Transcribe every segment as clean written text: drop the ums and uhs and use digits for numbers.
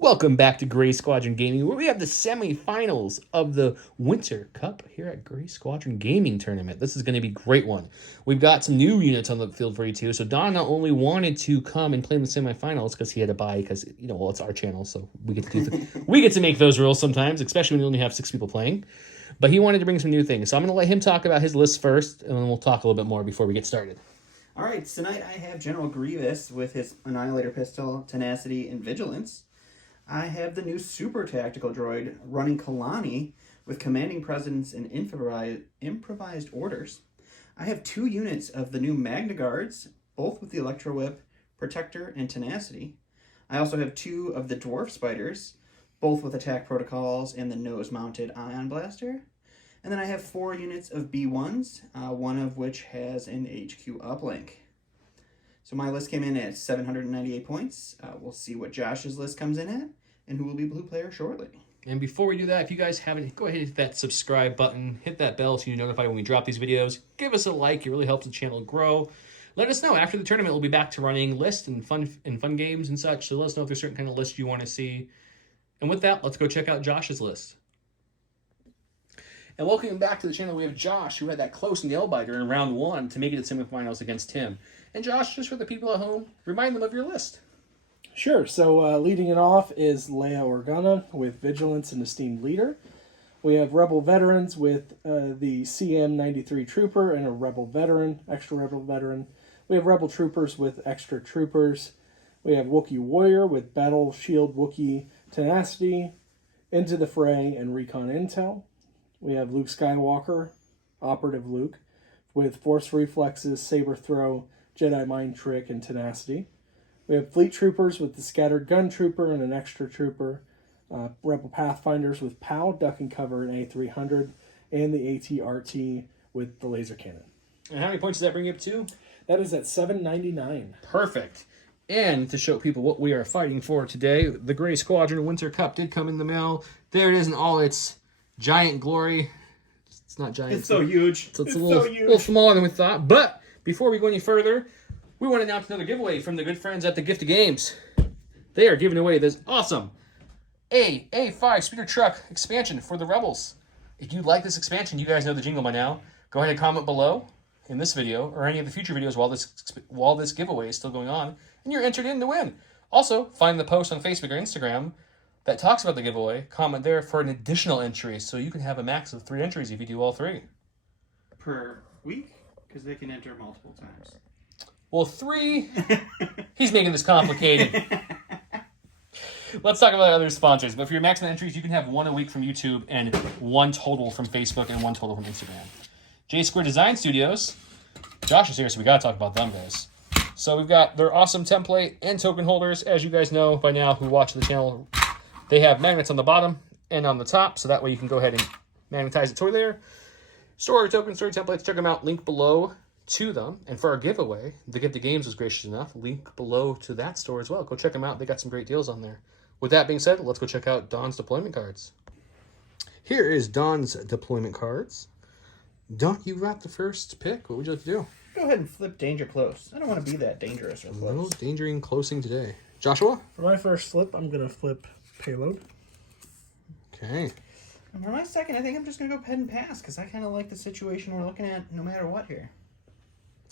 Welcome back to Gray Squadron Gaming, where we have the semifinals of the Winter Cup here at Gray Squadron Gaming Tournament. This is going to be a great one. We've got some new units on the field for you too. So Don not only wanted to come and play in the semifinals because he had to buy, because it's our channel, so we get to we get to make those rules sometimes, especially when we only have 6 people playing. But he wanted to bring some new things, so I'm going to let him talk about his list first, and then we'll talk a little bit more before we get started. All right, tonight I have General Grievous with his Annihilator Pistol, Tenacity, and Vigilance. I have the new Super Tactical Droid running Kalani with Commanding Presence and improvised Orders. I have 2 units of the new Magna Guards, both with the Electro Whip, Protector, and Tenacity. I also have 2 of the Dwarf Spiders, both with Attack Protocols and the Nose-Mounted Ion Blaster. And then I have 4 units of B1s, one of which has an HQ uplink. So my list came in at 798 points. We'll see what Josh's list comes in at, and who will be blue player shortly. And before we do that, if you guys haven't, go ahead and hit that subscribe button, hit that bell so you're notified when we drop these videos. Give us a like, it really helps the channel grow. Let us know, after the tournament, we'll be back to running lists and fun games and such, so let us know if there's certain kind of lists you want to see. And with that, let's go check out Josh's list. And welcome back to the channel. We have Josh, who had that close nail biter in round 1 to make it to semifinals against Tim. And Josh, just for the people at home, remind them of your list. Sure. So leading it off is Leia Organa with Vigilance and Esteemed Leader. We have Rebel Veterans with the CM-93 Trooper and a Rebel Veteran, extra Rebel Veteran. We have Rebel Troopers with extra Troopers. We have Wookiee Warrior with Battle Shield Wookiee Tenacity, Into the Fray, and Recon Intel. We have Luke Skywalker, Operative Luke, with Force Reflexes, Saber Throw, Jedi Mind Trick, and Tenacity. We have Fleet Troopers with the Scattered Gun Trooper and an extra Trooper. Rebel Pathfinders with POW, Duck and Cover, and A300. And the AT-RT with the Laser Cannon. And how many points does that bring you up to? That is at 799. Perfect. And to show people what we are fighting for today, the Gray Squadron Winter Cup did come in the mail. There it is in all its giant glory. It's not giant. It's so huge. So it's a little smaller than we thought. But before we go any further, we want to announce another giveaway from the good friends at the Gift of Games. They are giving away this awesome A5 speeder truck expansion for the Rebels. If you like this expansion, you guys know the jingle by now. Go ahead and comment below in this video or any of the future videos while this giveaway is still going on, and you're entered in to win. Also, find the post on Facebook or Instagram that talks about the giveaway. Comment there for an additional entry, so you can have a max of 3 entries if you do all 3. Per week? Because they can enter multiple times. Well, 3... He's making this complicated. Let's talk about other sponsors. But for your maximum entries, you can have 1 a week from YouTube and 1 total from Facebook and 1 total from Instagram. J Square Design Studios. Josh is here, so we got to talk about them, guys. So we've got their awesome template and token holders. As you guys know by now who watch the channel, they have magnets on the bottom and on the top, so that way you can go ahead and magnetize it to there. Store tokens, store templates, check them out. Link below to them. And for our giveaway, the Gift of Games was gracious enough. Link below to that store as well. Go check them out. They got some great deals on there. With that being said, let's go check out Don's deployment cards. Here is Don's deployment cards. Don, you got the first pick. What would you like to do? Go ahead and flip Danger Close. I don't want to be that dangerous or close. No dangering closing today. Joshua? For my first flip, I'm going to flip Payload. Okay. And for my second, I think I'm just going to go ahead and pass, because I kind of like the situation we're looking at no matter what here.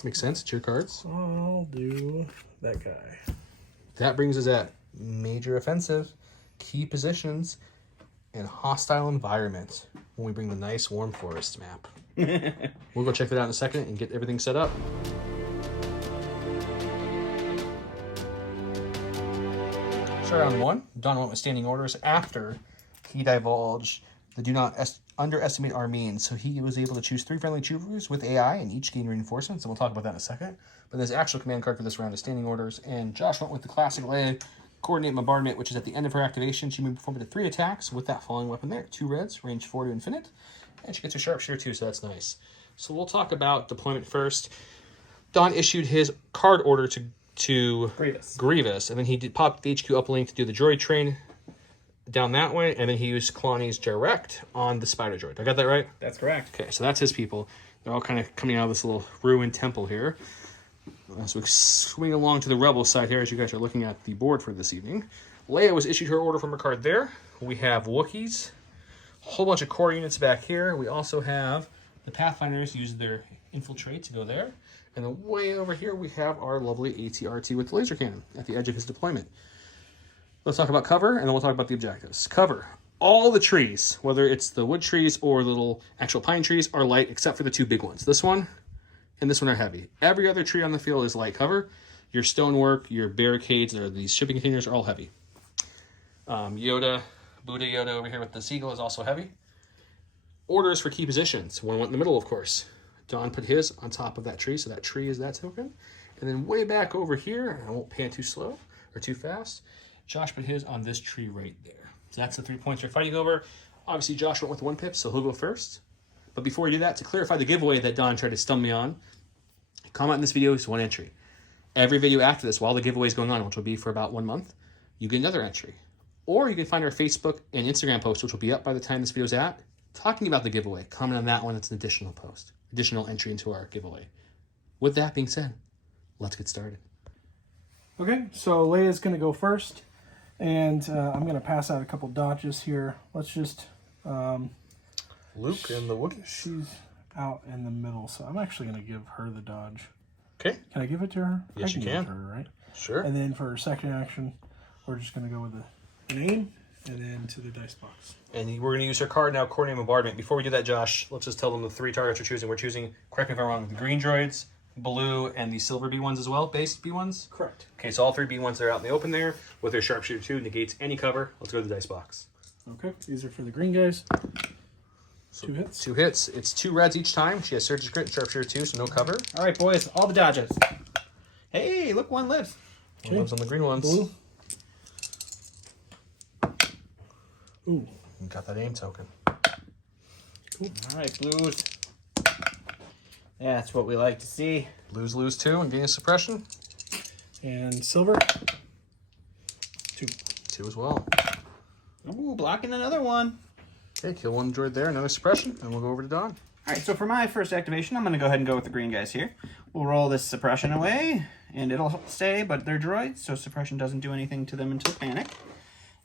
Makes sense. It's your cards. I'll do that guy. That brings us at Major Offensive, Key Positions, and Hostile Environment when we bring the nice Warm Forest map. We'll go check that out in a second and get everything set up. So round 1, Don went with standing orders after he divulged the do not underestimate our means. So he was able to choose 3 friendly troopers with AI and each gain reinforcements, and we'll talk about that in a second. But there's actual command card for this round is standing orders, and Josh went with the classic Leia Coordinate Bombardment, which is at the end of her activation. She may perform up to 3 attacks with that following weapon there. 2 reds, range 4 to infinite, and she gets her sharpshooter too, so that's nice. So we'll talk about deployment first. Don issued his card order to Grievous, and then he popped the HQ uplink to do the droid train down that way, and then he used Kalani's direct on the spider droid. I got that right? That's correct. Okay, so that's his people. They're all kind of coming out of this little ruined temple here. As we swing along to the rebel side here, as you guys are looking at the board for this evening, Leia was issued her order from her card there. We have Wookiees. A whole bunch of core units back here. We also have the Pathfinders use their infiltrate to go there. And then way over here we have our lovely AT-RT with the laser cannon at the edge of his deployment. Let's talk about cover, and then we'll talk about the objectives. Cover. All the trees, whether it's the wood trees or little actual pine trees, are light except for the two big ones. This one and this one are heavy. Every other tree on the field is light cover. Your stonework, your barricades, or these shipping containers are all heavy. Yoda, Buddha Yoda over here with the seagull is also heavy. Orders for key positions. One went in the middle, of course. Don put his on top of that tree, so that tree is that token. And then way back over here, I won't pan too slow or too fast, Josh put his on this tree right there. So that's the 3 points you're fighting over. Obviously, Josh went with 1 pip, so he'll go first. But before we do that, to clarify the giveaway that Don tried to stun me on, comment in this video is 1 entry. Every video after this, while the giveaway is going on, which will be for about 1 month, you get another entry. Or you can find our Facebook and Instagram post, which will be up by the time this video is out, talking about the giveaway. Comment on that one. It's an additional post, additional entry into our giveaway. With that being said, let's get started. Okay, so Leia's going to go first, and I'm going to pass out a couple dodges here. Let's just... Luke and the Wookiee. She's out in the middle, so I'm actually going to give her the dodge. Okay. Can I give it to her? Yes, you give can. it to her, right? Sure. And then for her second action, we're just going to go with an aim, and then to the dice box. And we're going to use her card now, Coordinate Bombardment. Before we do that, Josh, let's just tell them the 3 targets we're choosing. We're choosing, correct me if I'm wrong, the green droids, blue, and the silver B1s as well, base B1s? Correct. Okay, so all 3 B1s are out in the open there with their Sharpshooter 2, negates any cover. Let's go to the dice box. Okay, these are for the green guys. So 2 hits. 2 hits. It's 2 reds each time. She has Surge's Crit and Sharpshooter 2, so no cover. All right, boys, all the dodges. Hey, look, 1 lives. One lives on the green ones. Blue. Ooh. You got that aim token. All right, blues. That's what we like to see. Blues lose 2 and gain a suppression. And silver. 2. 2 as well. Ooh, blocking another one. Okay, kill 1 droid there, another suppression, and we'll go over to Don. All right, so for my first activation, I'm going to go ahead and go with the green guys here. We'll roll this suppression away, and it'll stay, but they're droids, so suppression doesn't do anything to them until panic.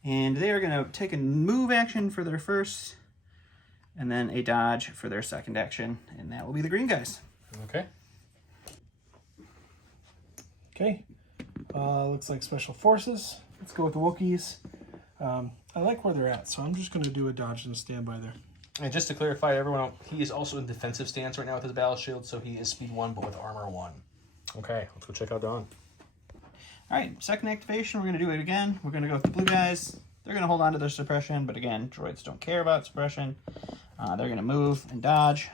And they are going to take a move action for their first, and then a dodge for their second action, and that will be the green guys. Okay. Okay. Looks like Special Forces. Let's go with the Wookiees. I like where they're at, so I'm just going to do a dodge and a standby there. And just to clarify, everyone, he is also in defensive stance right now with his battle shield, so he is speed 1, but with armor 1. Okay, let's go check out Don. All right, second activation, we're going to do it again. We're going to go with the blue guys. They're going to hold on to their suppression, but again, droids don't care about suppression. They're going to move and dodge.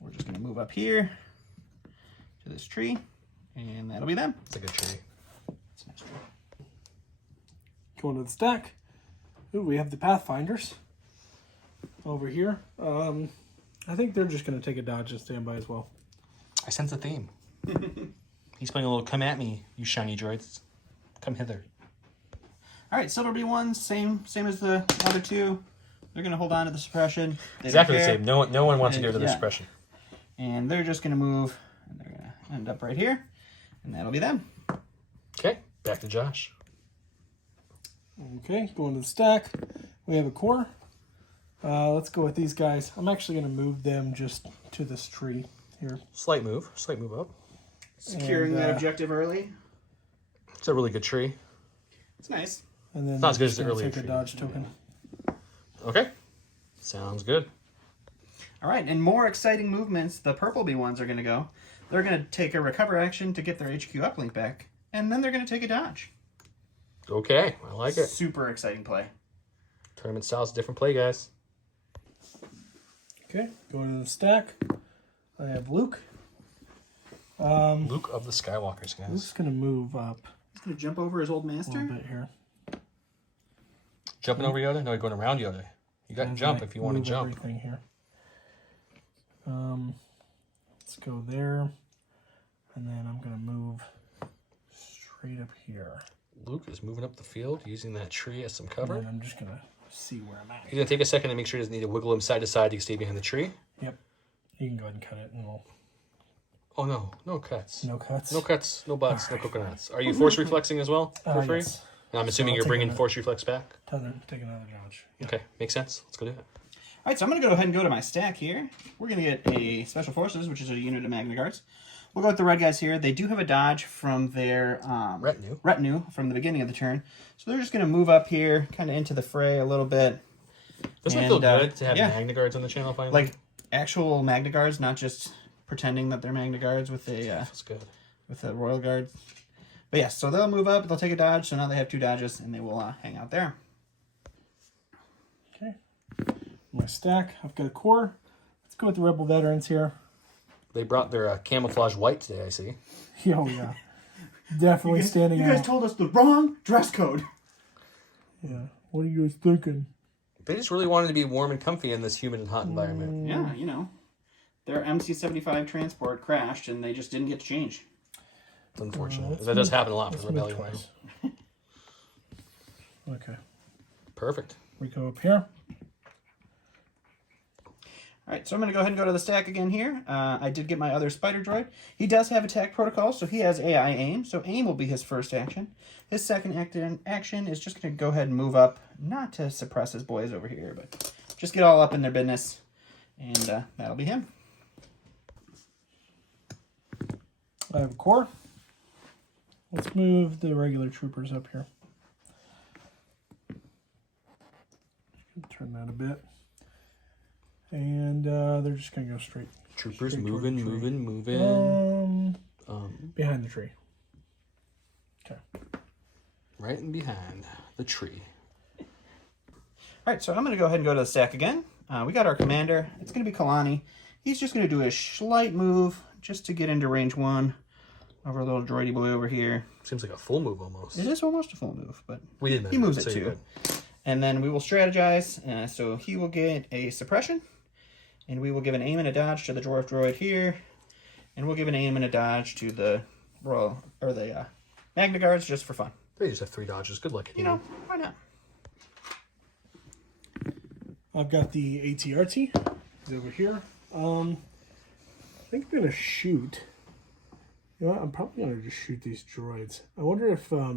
We're just going to move up here to this tree, and that'll be them. It's a good tree. It's a nice tree. Going to the stack. Ooh, we have the Pathfinders over here. I think they're just going to take a dodge and standby as well. I sense a theme. He's playing a little come at me, you shiny droids. Come hither. All right, silver B1s, same as the other 2. They're going to hold on to the suppression. They Exactly don't the care. same. No one wants to And- give to the yeah. suppression. And they're just going to move, and they're going to end up right here, and that'll be them. Okay, back to Josh. Okay, going to the stack. We have a core. Let's go with these guys. I'm actually going to move them just to this tree here. Slight move up. Securing And, that objective early. It's a really good tree. It's nice. And then Not as good just as the gonna earlier take a tree. dodge token. Okay, sounds good. All right, and more exciting movements. The purple B1s are going to go. They're going to take a recover action to get their HQ uplink back, and then they're going to take a dodge. Okay, I like it. Super exciting play. Tournament style's a different play, guys. Okay, going to the stack. I have Luke. Luke of the Skywalkers, guys. Luke's going to move up He's going to jump over his old a master. little bit here. Jumping over Yoda? No, you're going around Yoda. You got to As jump I if you want to move jump. Everything here. Let's go there, and then I'm going to move straight up here. Luke is moving up the field using that tree as some And cover. then I'm just going to see where I'm at. He's going to take a second to make sure he doesn't need to wiggle him side to side to stay behind the tree. Yep. You can go ahead and cut it, and we'll... Oh, no. No cuts. No cuts. No cuts, no butts, no coconuts. Are you force reflexing as well for free? Yes. And I'm assuming you're bringing Force Reflex back? Take another dodge. Yeah. Okay, makes sense. Let's go do it. All right, so I'm going to go ahead and go to my stack here. We're going to get a Special Forces, which is a unit of Magna Guards. We'll go with the red guys here. They do have a dodge from their retinue from the beginning of the turn. So they're just going to move up here, kind of into the fray a little bit. Doesn't it feel good to have Magna Guards on the channel finally? Like actual Magna Guards, not just pretending that they're Magna Guards with a That's good. with the Royal Guard. But yeah, so they'll move up, they'll take a dodge, so now they have 2 dodges, and they will hang out there. Okay. My stack, I've got a core. Let's go with the Rebel Veterans here. They brought their camouflage white today, I see. Oh, yeah. Definitely standing out. You guys told us the wrong dress code. Yeah. What are you guys thinking? They just really wanted to be warm and comfy in this humid and hot environment. Yeah, you know. Their MC-75 transport crashed, and they just didn't get to change. It's unfortunate. That does happen a lot for Rebellion. Twice. Okay. Perfect. We go up here. All right, so I'm going to go ahead and go to the stack again here. I did get my other spider droid. He does have attack protocol, so he has AI aim. So aim will be his first action. His second action is just going to go ahead and move up, not to suppress his boys over here, but just get all up in their business, and that'll be him. I have a core. Let's move the regular troopers up here. Turn that a bit. And they're just going to go straight. Troopers straight moving. Behind the tree. Okay. Right and behind the tree. All right, so I'm going to go ahead and go to the stack again. We got our commander. It's going to be Kalani. He's just going to do a slight move just to get into range 1 of our little droidy boy over here. Seems like a full move almost. It is almost a full move, but We didn't. he moves it too. And then we will strategize. So he will get a suppression, and we will give an aim and a dodge to the dwarf droid here, and we'll give an aim and a dodge to the Royal or the Magna Guards just for fun. They just have 3 dodges. Good luck. You know, why not? I've got the ATRT. He's over here. I think I'm going to shoot. You know what? I'm probably going to just shoot these droids. I wonder if I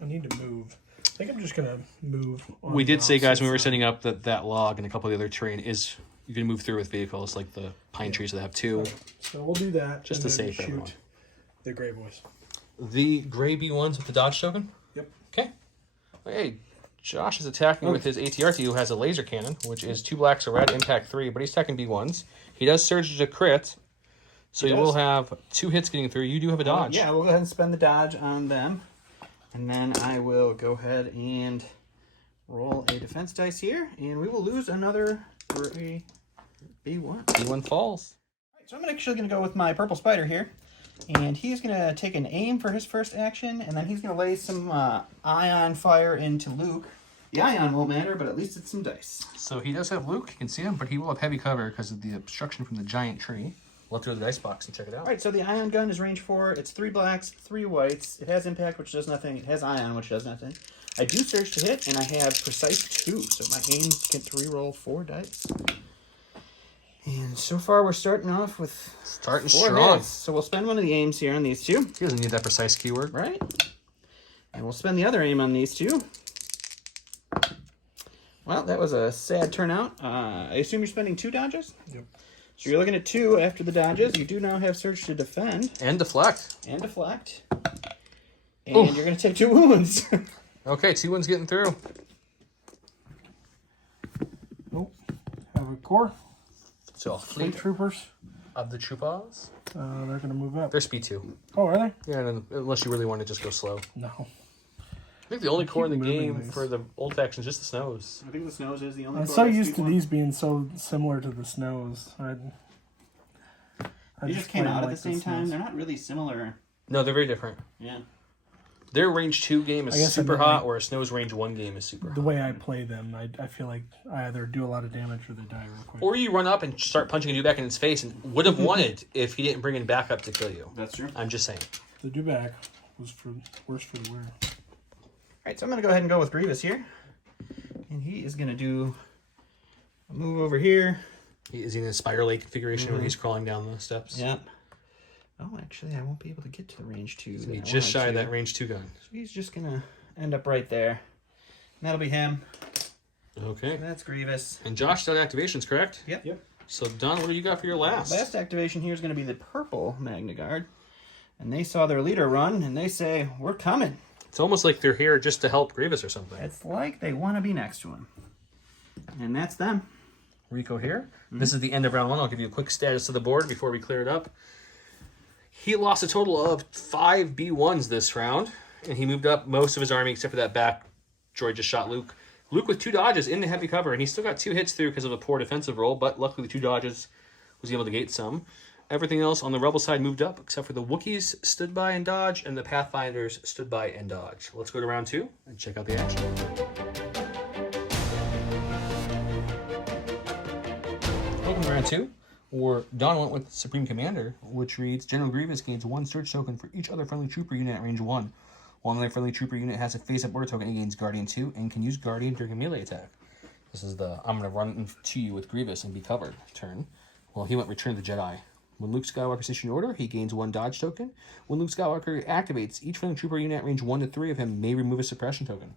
need to move. I think I'm just going to move. We did say, guys, when we were side. setting up that log and a couple of the other terrain is you can move through with vehicles like the pine trees that have 2. So we'll do that. Just and to then save everyone. the gray boys. The gray B1s with the dodge token? Yep. Okay. Hey, Josh is attacking with his ATRT, who has a laser cannon, which is 2 blacks, a red, impact 3, but he's attacking B1s. He does surge to crit, so you will have 2 hits getting through. You do have a dodge. Yeah, we'll go ahead and spend the dodge on them. And then I will go ahead and roll a defense dice here, and we will lose another gray B1. B1 falls. All right, so I'm actually going to go with my purple spider here. And he's going to take an aim for his first action, and then he's going to lay some ion fire into Luke. The ion won't matter, but at least it's some dice. So he does have Luke. You can see him, but he will have heavy cover because of the obstruction from the giant tree. We'll have to go to the dice box and check it out. All right, so the ion gun is range 4. It's 3 blacks, 3 whites. It has impact, which does nothing. It has ion, which does nothing. I do surge to hit, and I have precise 2, so my aims get to reroll 4 dice. And so far, we're starting off with 4 strong. hits. So we'll spend one of the aims here on these 2. He doesn't need that precise keyword. Right? And we'll spend the other aim on these 2. Well, that was a sad turnout. I assume you're spending 2 dodges? Yep. So you're looking at 2 after the dodges. You do now have surge to defend. And deflect. And deflect. And you're going to take 2 wounds. Okay, 2 ones getting through. Oh, have a core. So, Fleet fleet troopers. of the troopers. They're going to move up. They're speed 2. Oh, are they? Yeah, and unless you really want to just go slow. No. I think the only core in the moving game these. for the old faction is just the snows. I think the snows is the only I'm core so that's used speed to 1. these being so similar to the snows. I They just came play out them at the same time. snows. They're not really similar. No, they're very different. Yeah. Their range 2 game I is guess I super meant, hot, like, whereas Snow's range 1 game is super The hot. way I play them, I feel like I either do a lot of damage or they die real quick. Or you run up and start punching a dude back in its face and would have won it if he didn't bring in backup to kill you. That's true. I'm just saying. The dewback was worse for the wear. All right, so I'm going to go ahead and go with Grievous here. And he is going to do a move over here. Is he in a spider lake configuration where he's crawling down the steps? Yeah. Oh, actually, I won't be able to get to the range 2. He's just shy of that range 2 gun. So he's just going to end up right there. And that'll be him. Okay. So that's Grievous. And Josh done activations, correct? Yep. So, Don, what do you got for your last? Last activation here is going to be the purple Magna Guard. And they saw their leader run, and they say, we're coming. It's almost like they're here just to help Grievous or something. It's like they want to be next to him. And that's them. Rico here. This is the end of round 1. I'll give you a quick status of the board before we clear it up. He lost a total of 5 B1s this round, and he moved up most of his army except for that back droid just shot Luke. Luke with 2 dodges into heavy cover, and he still got 2 hits through because of a poor defensive roll, but luckily the 2 dodges was able to gate some. Everything else on the Rebel side moved up, except for the Wookiees stood by and dodge, and the Pathfinders stood by and dodge. Let's go to round 2 and check out the action. Welcome to round 2, where Don went with Supreme Commander, which reads, General Grievous gains 1 search token for each other friendly trooper unit at range 1. While another friendly trooper unit has a face-up order token, it gains Guardian 2 and can use Guardian during a melee attack. This is the I'm going to run to you with Grievous and be covered turn. Well, he went Return of the Jedi. When Luke Skywalker is issued an order, he gains 1 dodge token. When Luke Skywalker activates, each friendly trooper unit at range 1 to 3 of him may remove a suppression token.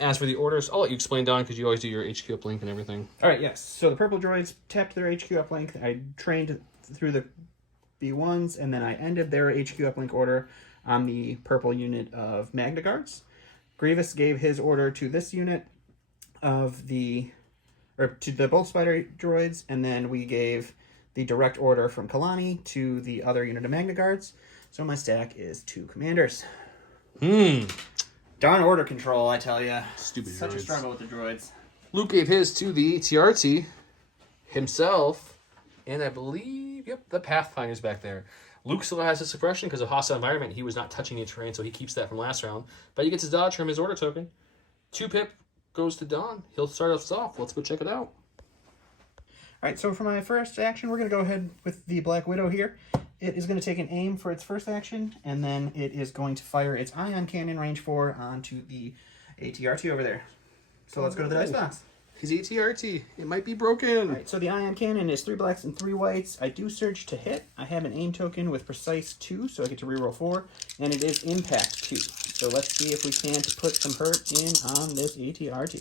As for the orders, I'll let you explain, Don, because you always do your HQ uplink and everything. All right, yes. So the purple droids tapped their HQ uplink. I trained through the B1s, and then I ended their HQ uplink order on the purple unit of Magna Guards. Grievous gave his order to this unit of to the Bolt Spider droids, and then we gave the direct order from Kalani to the other unit of Magna Guards. So my stack is 2 commanders. Darn order control, I tell ya. Stupid Such droids. a struggle with the droids. Luke gave his to the TRT himself, and I believe, the Pathfinder's back there. Luke still has his suppression because of hostile environment. He was not touching any terrain, so he keeps that from last round. But he gets his dodge from his order token. 2 pip goes to Don. He'll start us off. Let's go check it out. All right, so for my first action, we're going to go ahead with the Black Widow here. It is going to take an aim for its first action, and then it is going to fire its ion cannon range 4 onto the ATRT over there. So let's go to the dice box. His ATRT. It might be broken. All right, so the ion cannon is 3 blacks and 3 whites. I do surge to hit. I have an aim token with precise 2, so I get to reroll 4, and it is impact 2. So let's see if we can't put some hurt in on this ATRT.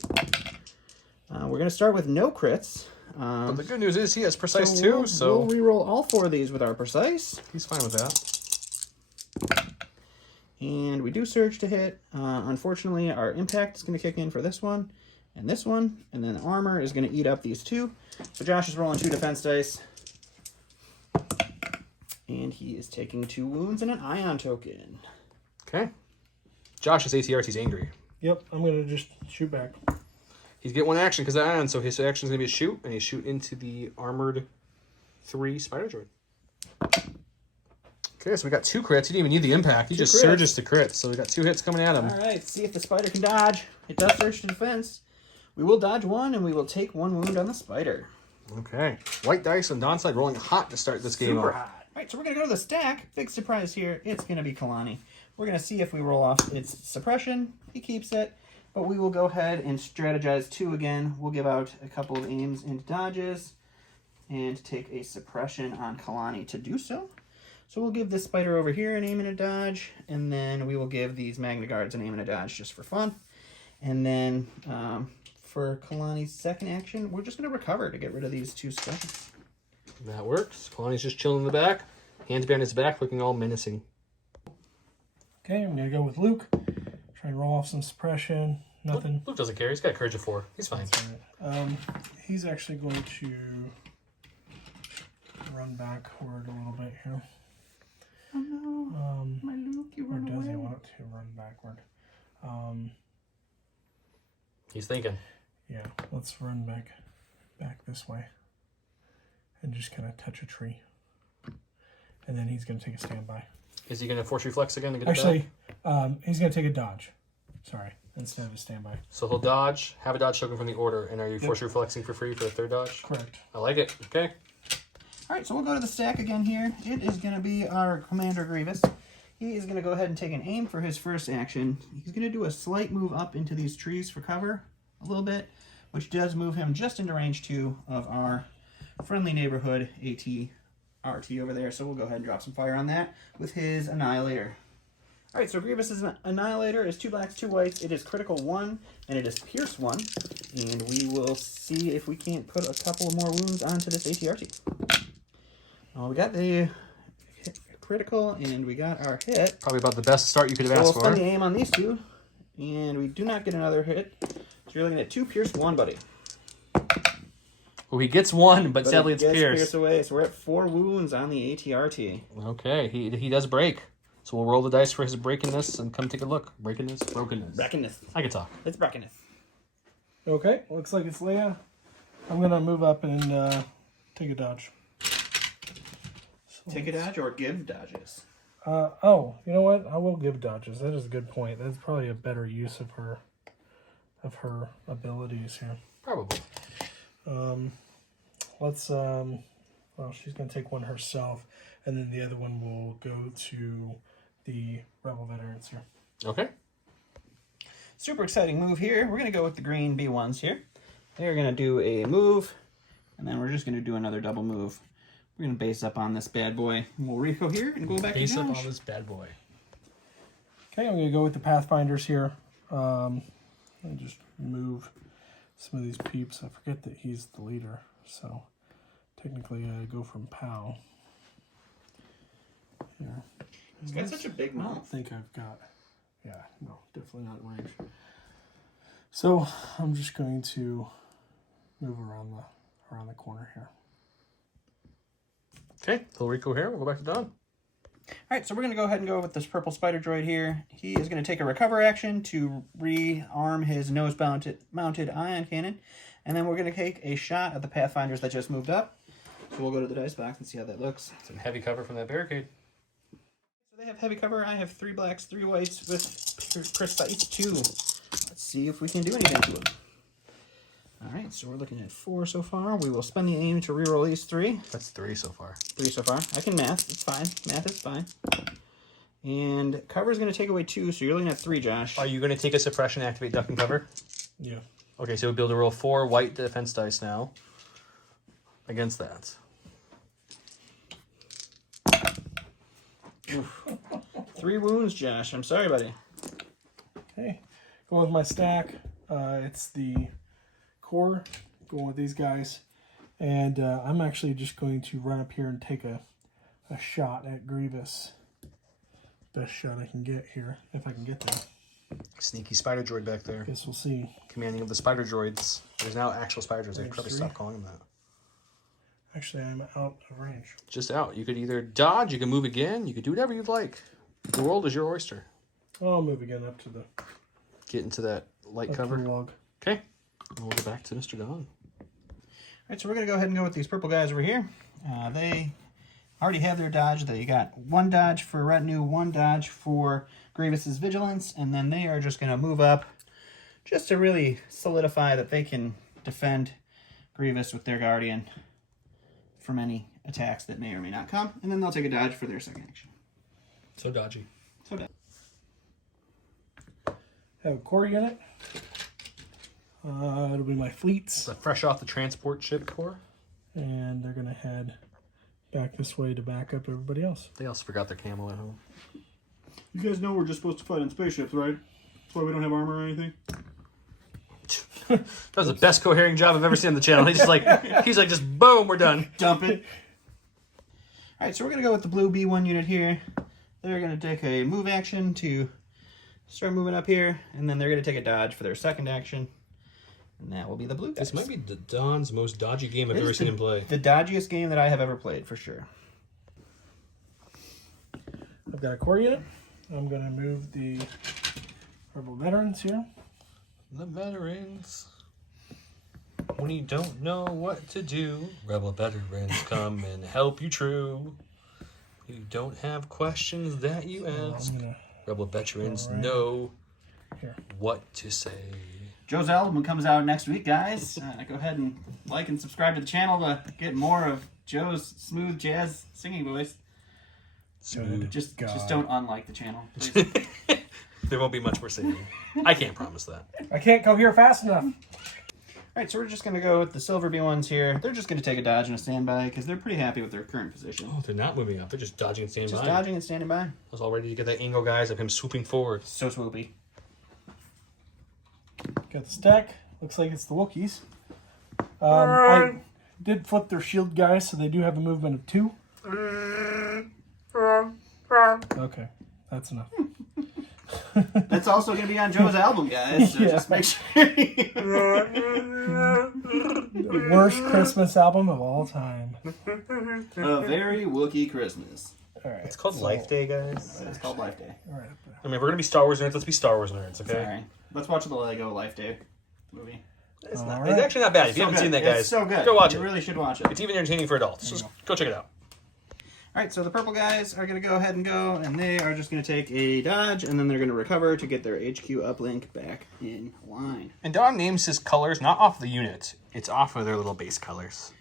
We're going to start with no crits. But the good news is he has precise 2, so... We'll reroll all 4 of these with our precise. He's fine with that. And we do surge to hit. Unfortunately, our impact is going to kick in for this one, and then the armor is going to eat up these 2. So Josh is rolling 2 defense dice. And he is taking 2 wounds and an ion token. Okay. Josh's ATRT's angry. Yep, I'm going to just shoot back. He's get 1 action because of ion, so his action is going to be a shoot, and he shoot into the armored 3 spider droid. Okay, so we got 2 crits. He didn't even need the impact. He just surges to crits, so we got 2 hits coming at him. All right, see if the spider can dodge. It does surge to defense. We will dodge 1, and we will take 1 wound on the spider. Okay. White dice on Don's side rolling hot to start this game Super off. hot. All right, so we're going to go to the stack. Big surprise here. It's going to be Kalani. We're going to see if we roll off its suppression. He keeps it. But we will go ahead and strategize 2 again. We'll give out a couple of aims and dodges and take a suppression on Kalani to do so. So we'll give this spider over here an aim and a dodge, and then we will give these Magna Guards an aim and a dodge just for fun. And then for Kalani's second action, we're just going to recover to get rid of these 2 suppressions. That works. Kalani's just chilling in the back. Hands behind his back, looking all menacing. Okay, I'm going to go with Luke. Try and roll off some suppression. Nothing. Luke doesn't care. He's got courage of 4. He's fine. Right. He's actually going to run backward a little bit here. Oh no, my Luke, you Or run does he away. want to run backward? He's thinking. Yeah, let's run back this way. And just kind of touch a tree. And then he's going to take a standby. Is he going to force reflex again to get Actually, it back? He's going to take a dodge. Sorry, instead of a standby. So he'll dodge, have a dodge token from the order, and are you force reflexing for free for the 3rd dodge? Correct. I like it. Okay. All right, so we'll go to the stack again here. It is going to be our Commander Grievous. He is going to go ahead and take an aim for his first action. He's going to do a slight move up into these trees for cover a little bit, which does move him just into range 2 of our friendly neighborhood AT RT over there, so we'll go ahead and drop some fire on that with his Annihilator. Alright, so Grievous' Annihilator is 2 blacks, 2 whites. It is critical 1, and it is pierce 1. And we will see if we can't put a couple more wounds onto this ATRT. We got the critical, and we got our hit. Probably about the best start you could have So asked we'll for. spend the aim on these 2, and we do not get another hit. So you're looking at 2 pierce 1, buddy. Well, he gets 1, but sadly it's gets pierced. pierced away, so we're at 4 wounds on the ATRT. Okay, he does break. So we'll roll the dice for his breakingness and come take a look. Breakingness, brokenness. Brokenness. I can talk. It's brokenness. Okay, looks like it's Leia. I'm going to move up and take a dodge. So Take a dodge or give dodges. oh, you know what? I will give dodges. That is a good point. That's probably a better use of her abilities here. Probably. Let's well, she's gonna take one herself, and then the other one will go to the Rebel veterans here. Okay. Super exciting move here. We're going to go with the green B1s here. They're going to do a move, and then we're just going to do another double move. We're going to base up on this bad boy. And we'll reco here and go back Base to up Josh. on this bad boy. Okay, I'm gonna go with the Pathfinders here. And just move some of these peeps. I forget that he's the leader, so technically I go from POW. Here. He's got such a big I don't mouth. think I've got. Yeah, no, definitely not in range. So I'm just going to move around the corner here. Okay, little Rico here. We'll go back to Don. All right, so we're going to go ahead and go with this purple spider droid here. He is going to take a recover action to rearm his nose-mounted ion cannon. And then we're going to take a shot at the Pathfinders that just moved up. So we'll go to the dice box and see how that looks. Some heavy cover from that barricade. So they have heavy cover. I have 3 blacks, 3 whites with precise 2. Let's see if we can do anything to them. All right, so we're looking at 4 so far. We will spend the aim to reroll these 3. That's 3 so far. 3 so far. I can math. It's fine. Math is fine. And cover is going to take away 2, so you're looking at 3, Josh. Are you going to take a suppression, activate duck and cover? Yeah. Okay, so we'll be able to roll 4 white defense dice now against that. Oof. 3 wounds, Josh. I'm sorry, buddy. Okay, going with my stack. It's the core. Going with these guys, and I'm actually just going to run up here and take a shot at Grievous. Best shot I can get here, if I can get there. Sneaky spider droid back there. Guess we'll see. Commanding of the spider droids. There's now actual spider droids. They Range probably 3. stop calling them that. Actually, I'm out of range. Just out. You could either dodge, you can move again, you could do whatever you'd like. The world is your oyster. I'll move again up to the Get into that light up to cover. the log. Okay. We'll get back to Mr. Don. All right, so we're going to go ahead and go with these purple guys over here. They already have their dodge. They got 1 dodge for Retinue, 1 dodge for Grievous's Vigilance, and then they are just going to move up just to really solidify that they can defend Grievous with their Guardian from any attacks that may or may not come, and then they'll take a dodge for their second action. So dodgy. So dodge. Have a core unit. It'll be my fleets, So fresh off the transport ship core. and they're gonna head back this way to back up everybody else. They also forgot their camo at home. You guys know we're just supposed to fight on spaceships, right? That's why we don't have armor or anything. That was the best cohering job I've ever seen on the channel. He's like, just boom, we're done. Dump it. All right, so we're going to go with the blue B1 unit here. They're going to take a move action to start moving up here, and then they're going to take a dodge for their second action, and that will be the blue guys. This might be Don's most dodgy game I've It ever is seen him play. the dodgiest game that I have ever played, for sure. I've got a core unit. I'm gonna move the Rebel veterans here. The veterans. When you don't know what to do, Rebel veterans come and help you true. You don't have questions that you ask. I'm gonna Rebel veterans All right. know Here. what to say. Joe's album comes out next week, guys. Go ahead and like and subscribe to the channel to get more of Joe's smooth jazz singing voice. Smooth. Just God. don't unlike the channel, please. There won't be much more singing. I can't promise that. I can't go here fast enough. All right, so we're just going to go with the silver B1s here. They're just going to take a dodge and a standby because they're pretty happy with their current position. Oh, they're not moving up. They're just dodging and standing by. Just dodging and standing by. I was all ready to get that angle, guys, of him swooping forward. So swoopy. Got the stack. Looks like it's the Wookiees. I did flip their shield guys, so they do have a movement of 2. Okay, that's enough. That's also going to be on Joe's album, guys. So just make sure. The worst Christmas album of all time. A very Wookiee Christmas. All right. It's called Life Day, guys. It's called Life Day. All right. I mean, if we're going to be Star Wars nerds, let's be Star Wars nerds, okay? All right. Let's watch the Lego Life Day movie. It's, All it's actually not bad. If you haven't seen that, guys, It's so good. go watch You it. really should watch it. It's even entertaining for adults. Just go check it out. All right, so the purple guys are going to go ahead and go, and they are just going to take a dodge, and then they're going to recover to get their HQ uplink back in line. And Dom names his colors not off the unit. It's off of their little base colors.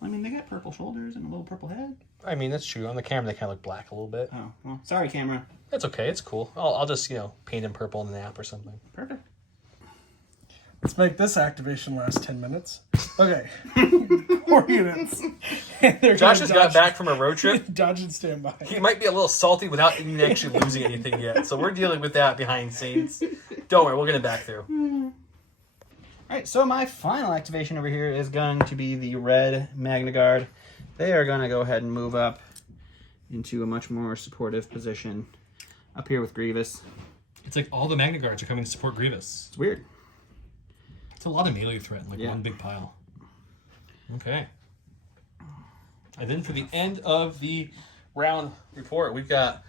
I mean, they got purple shoulders and a little purple head. I mean, that's true. On the camera, they kind of look black a little bit. Oh, well, sorry, camera. That's okay. It's cool. I'll just, paint them purple in the app or something. Perfect. Let's make this activation last 10 minutes. Okay. 4 units. Josh just got back from a road trip. Dodge and standby. He might be a little salty without even actually losing anything yet. So we're dealing with that behind scenes. Don't worry, we'll get him back through. All right, so my final activation over here is going to be the red Magna Guard. They are going to go ahead and move up into a much more supportive position up here with Grievous. It's like all the Magna Guards are coming to support Grievous. It's weird. It's a lot of melee threat in like Yeah. one big pile. Okay. And then for the end of the round report, we've got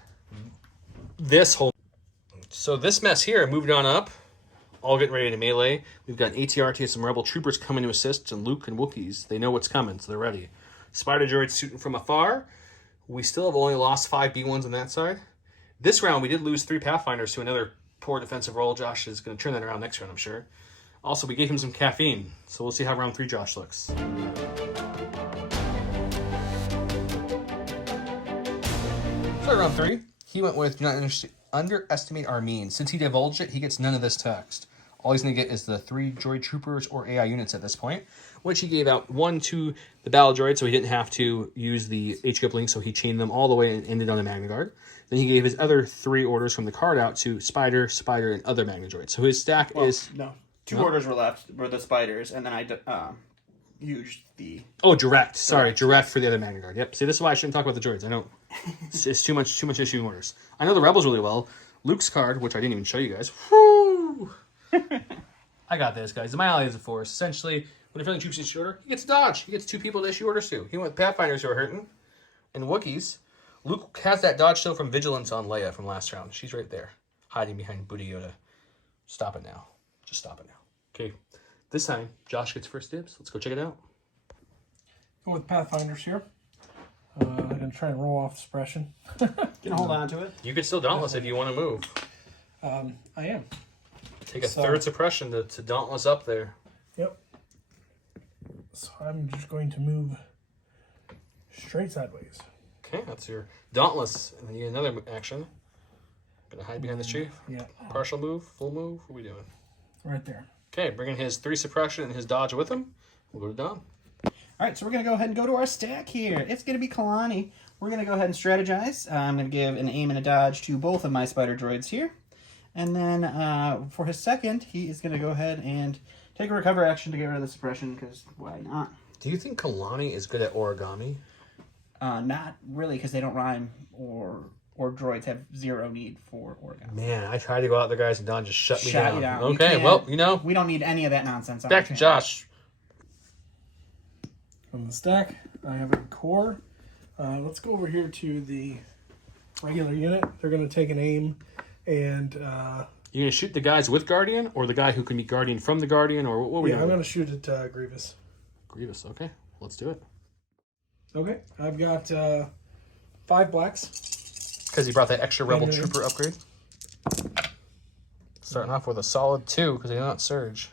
this whole... So this mess here moved on up. All getting ready to melee. We've got an ATRT and some Rebel troopers coming to assist, and Luke and Wookiees. They know what's coming, so they're ready. Spider droids shooting from afar. We still have only lost 5 B1s on that side. This round, we did lose 3 Pathfinders to another poor defensive role. Josh is going to turn that around next round, I'm sure. Also, we gave him some caffeine, so we'll see how round 3 Josh looks. So round 3, he went with do not underestimate our means. Since he divulged it, he gets none of this text. All he's going to get is the 3 droid troopers or AI units at this point, which he gave out 1 to the battle droid, so he didn't have to use the HQ link, so he chained them all the way and ended on the Magna Guard. Then he gave his other 3 orders from the card out to Spider, and other Magna droids. So his stack is... No. 2 orders were left, were the spiders, and then I used the... Oh, direct. Sorry, direct for the other Magna Guard. Yep. See, this is why I shouldn't talk about the droids. I know it's too much issuing orders. I know the Rebels really well. Luke's card, which I didn't even show you guys. Woo! I got this, guys. My ally is a force. Essentially, when a friendly troops issue order, he gets a dodge. He gets 2 people to issue orders to. He went with Pathfinders who are hurting, and Wookiees. Luke has that dodge still from Vigilance on Leia from last round. She's right there, hiding behind Booty Yoda. Stop it now. Just stop it now. Okay. This time, Josh gets first dibs. Let's go check it out. Go with Pathfinders here. I'm going to try and roll off suppression. Can hold on to it. You could still Dauntless if you want to move. I am. Take a third suppression to Dauntless up there. Yep. So I'm just going to move straight sideways. Okay, that's your Dauntless. And then you get another action. Gonna hide behind the tree. Yeah. Partial move, full move. What are we doing? Right there. Okay, bringing his 3 suppression and his dodge with him. We'll go to Dom. All right, so we're going to go ahead and go to our stack here. It's going to be Kalani. We're going to go ahead and strategize. I'm going to give an aim and a dodge to both of my spider droids here. And then for his second, he is going to go ahead and take a recover action to get rid of the suppression, because why not? Do you think Kalani is good at origami? Not really, because they don't rhyme, or droids have 0 need for origami. Man, I tried to go out there, guys, and Don just shut me down. You down. Okay, You well, can't- we don't need any of that nonsense. back to Josh. From the stack, I have a core. Let's go over here to the regular unit. They're going to take an aim, and You gonna shoot the guys with Guardian, or the guy who can be Guardian from the Guardian, or what were you I'm doing? going to shoot at Grievous. Grievous, okay. Let's do it. Okay, I've got 5 blacks. Because he brought that extra Rebel Maybe. Trooper upgrade. Starting off with a solid 2, because they do not surge.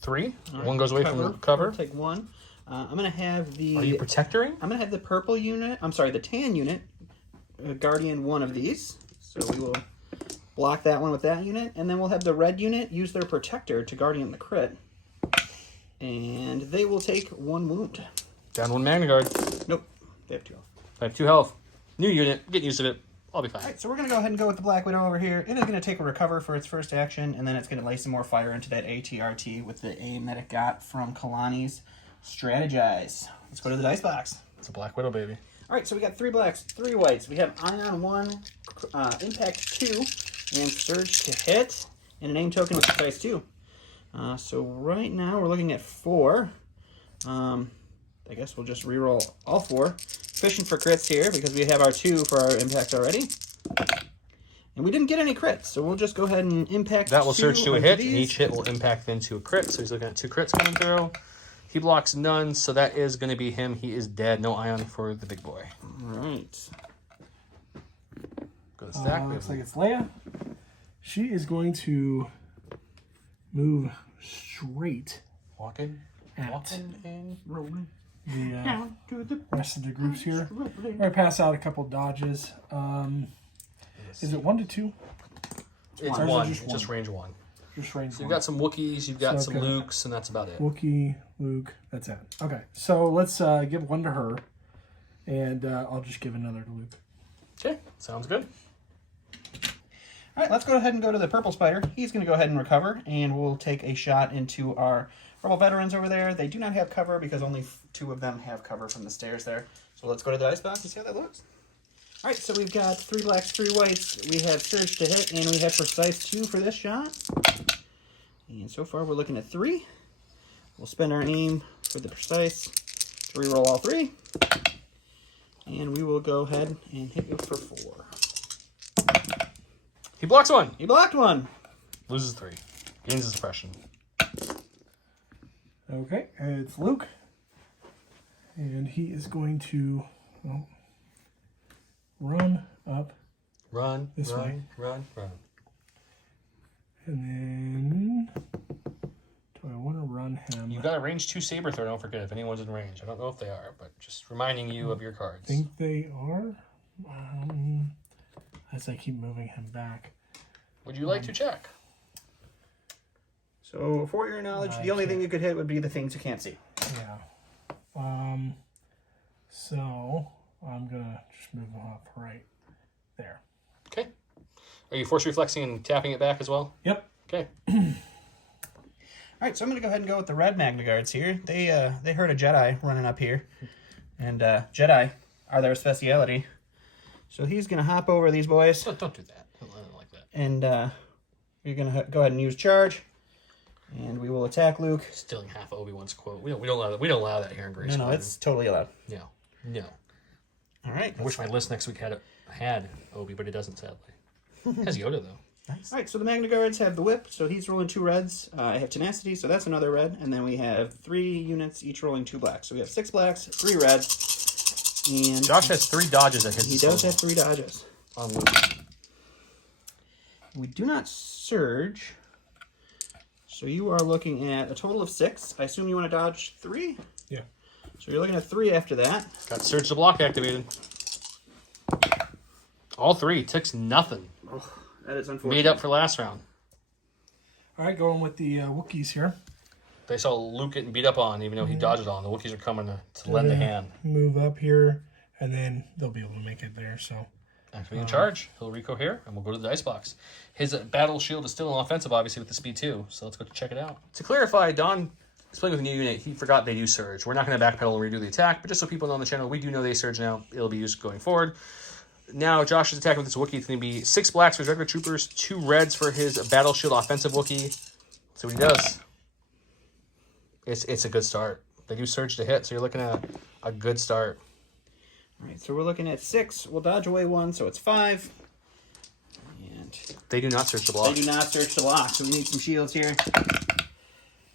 3. All right, One goes away from the cover. I'll take 1. I'm going to have the... Are you protectoring? I'm going to have the purple unit, I'm sorry, the tan unit, Guardian 1 of these. So we will block that one with that unit, and then we'll have the red unit use their protector to guardian the crit. And they will take 1 wound. Down 1 Magna Guard. Nope, they have 2 health. I have 2 health. New unit. Get used to it. I'll be fine. Alright, so we're going to go ahead and go with the Black Widow over here. It is going to take a recover for its first action, and then it's going to lay some more fire into that ATRT with the A medic got from Kalani's Strategize. Let's go to the dice box. It's a Black Widow, baby. Alright, so we got 3 blacks, 3 whites. We have Ion 1, Impact 2, and Surge to hit, and a name token with Suffice 2. So right now we're looking at 4. I guess we'll just reroll all 4. Fishing for crits here because we have our 2 for our impact already. And we didn't get any crits, so we'll just go ahead and impact. That will surge to a hit, these. and each hit will impact into a crit. So he's looking at 2 crits coming through. He blocks none, so that is going to be him. He is dead. No Ion for the big boy. Alright. Go to the stack. Looks like it's Leia. She is going to move straight Walking. at Walking and rolling. the rest of the groups here. We're going to pass out a couple dodges. Is it 1 to 2? It's Or is it 1. just one? Just range 1. Just range So you've 1. got some Wookiees, you've got So some okay. Lukes, and that's about it. Wookiee, Luke, that's it. Okay, so let's give 1 to her, and I'll just give another to Luke. Okay, sounds good. All right, let's go ahead and go to the purple spider. He's going to go ahead and recover, and we'll take a shot into our rebel veterans over there. They do not have cover because only 2 of them have cover from the stairs there. So let's go to the dice box and see how that looks. All right, so we've got 3 blacks, 3 whites. We have Surge to hit, and we have Precise 2 for this shot. And so far, we're looking at 3. We'll spend our aim for the Precise to reroll all 3. And we will go ahead and hit you for 4. He blocks 1. He blocked 1. Loses 3. Gains his suppression. Okay, it's Luke, and he is going to run up, Run, This run, way. run. and then do I want to run him? You've got a range 2 saber throw, don't forget, if anyone's in range. I don't know if they are, but just reminding you of your cards. I think they are. As I keep moving him back. Would you like to check? So, for your knowledge, the only thing you could hit would be the things you can't see. Yeah. So I'm gonna just move him up right there. Okay. Are you force reflexing and tapping it back as well? Yep. Okay. All right, so I'm going to go ahead and go with the red Magna Guards here. They heard a Jedi running up here, and Jedi are their speciality. So he's going to hop over these boys, Don't do that. I don't like that. and you're going to go ahead and use charge, and we will attack Luke. Stealing half Obi-Wan's quote. We don't allow that here in Grace. No, it's totally allowed. No. All right. I wish my list next week had Obi, but it doesn't, sadly. It has Yoda, though. Nice. All right, so the Magna Guards have the whip, so he's rolling 2 reds. I have tenacity, so that's another red, and then we have 3 units, each rolling 2 blacks. So we have 6 blacks, 3 reds, and Josh has 3 dodges at his he does disposal have 3 dodges. on Luke. We do not surge, so you are looking at a total of 6. I assume you want to dodge 3? Yeah. So you're looking at 3 after that. Got Surge to block activated. All 3. Ticks nothing. Oh, that is unfortunate. Made up for last round. All right, going with the Wookiees here. They saw Luke getting beat up on, even though he dodged it on. The Wookiees are coming to lend a hand. Move up here, and then they'll be able to make it there. So Activating charge. He'll Rico here, and we'll go to the dice box. His battle shield is still an offensive, obviously, with the speed 2. So let's go check it out. To clarify, Don is playing with a new unit. He forgot they use surge. We're not going to backpedal and redo the attack, but just so people know on the channel, we do know they surge now. It'll be used going forward. Now, Josh is attacking with this Wookiee. It's going to be 6 blacks for his regular troopers, 2 reds for his battle shield offensive Wookiee. So what he does. It's a good start. They do surge to hit, so you're looking at a good start. All right, so we're looking at 6. We'll dodge away 1, so it's 5. And They do not surge to block. they do not search the block, so we need some shields here.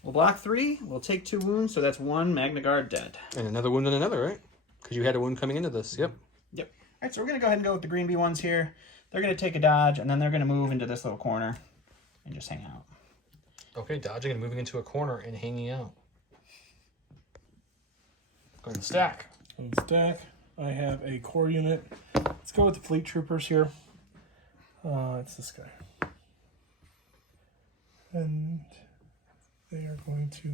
We'll block 3. We'll take 2 wounds, so that's 1 Magna Guard dead. And another wound and another, right? Because you had a wound coming into this. Yep. Yep. All right, so we're going to go ahead and go with the green B1s here. They're going to take a dodge, and then they're going to move into this little corner and just hang out. Okay, dodging and moving into a corner and hanging out. Go to the stack. on the stack, I have a core unit. Let's go with the fleet troopers here. It's this guy. And they are going to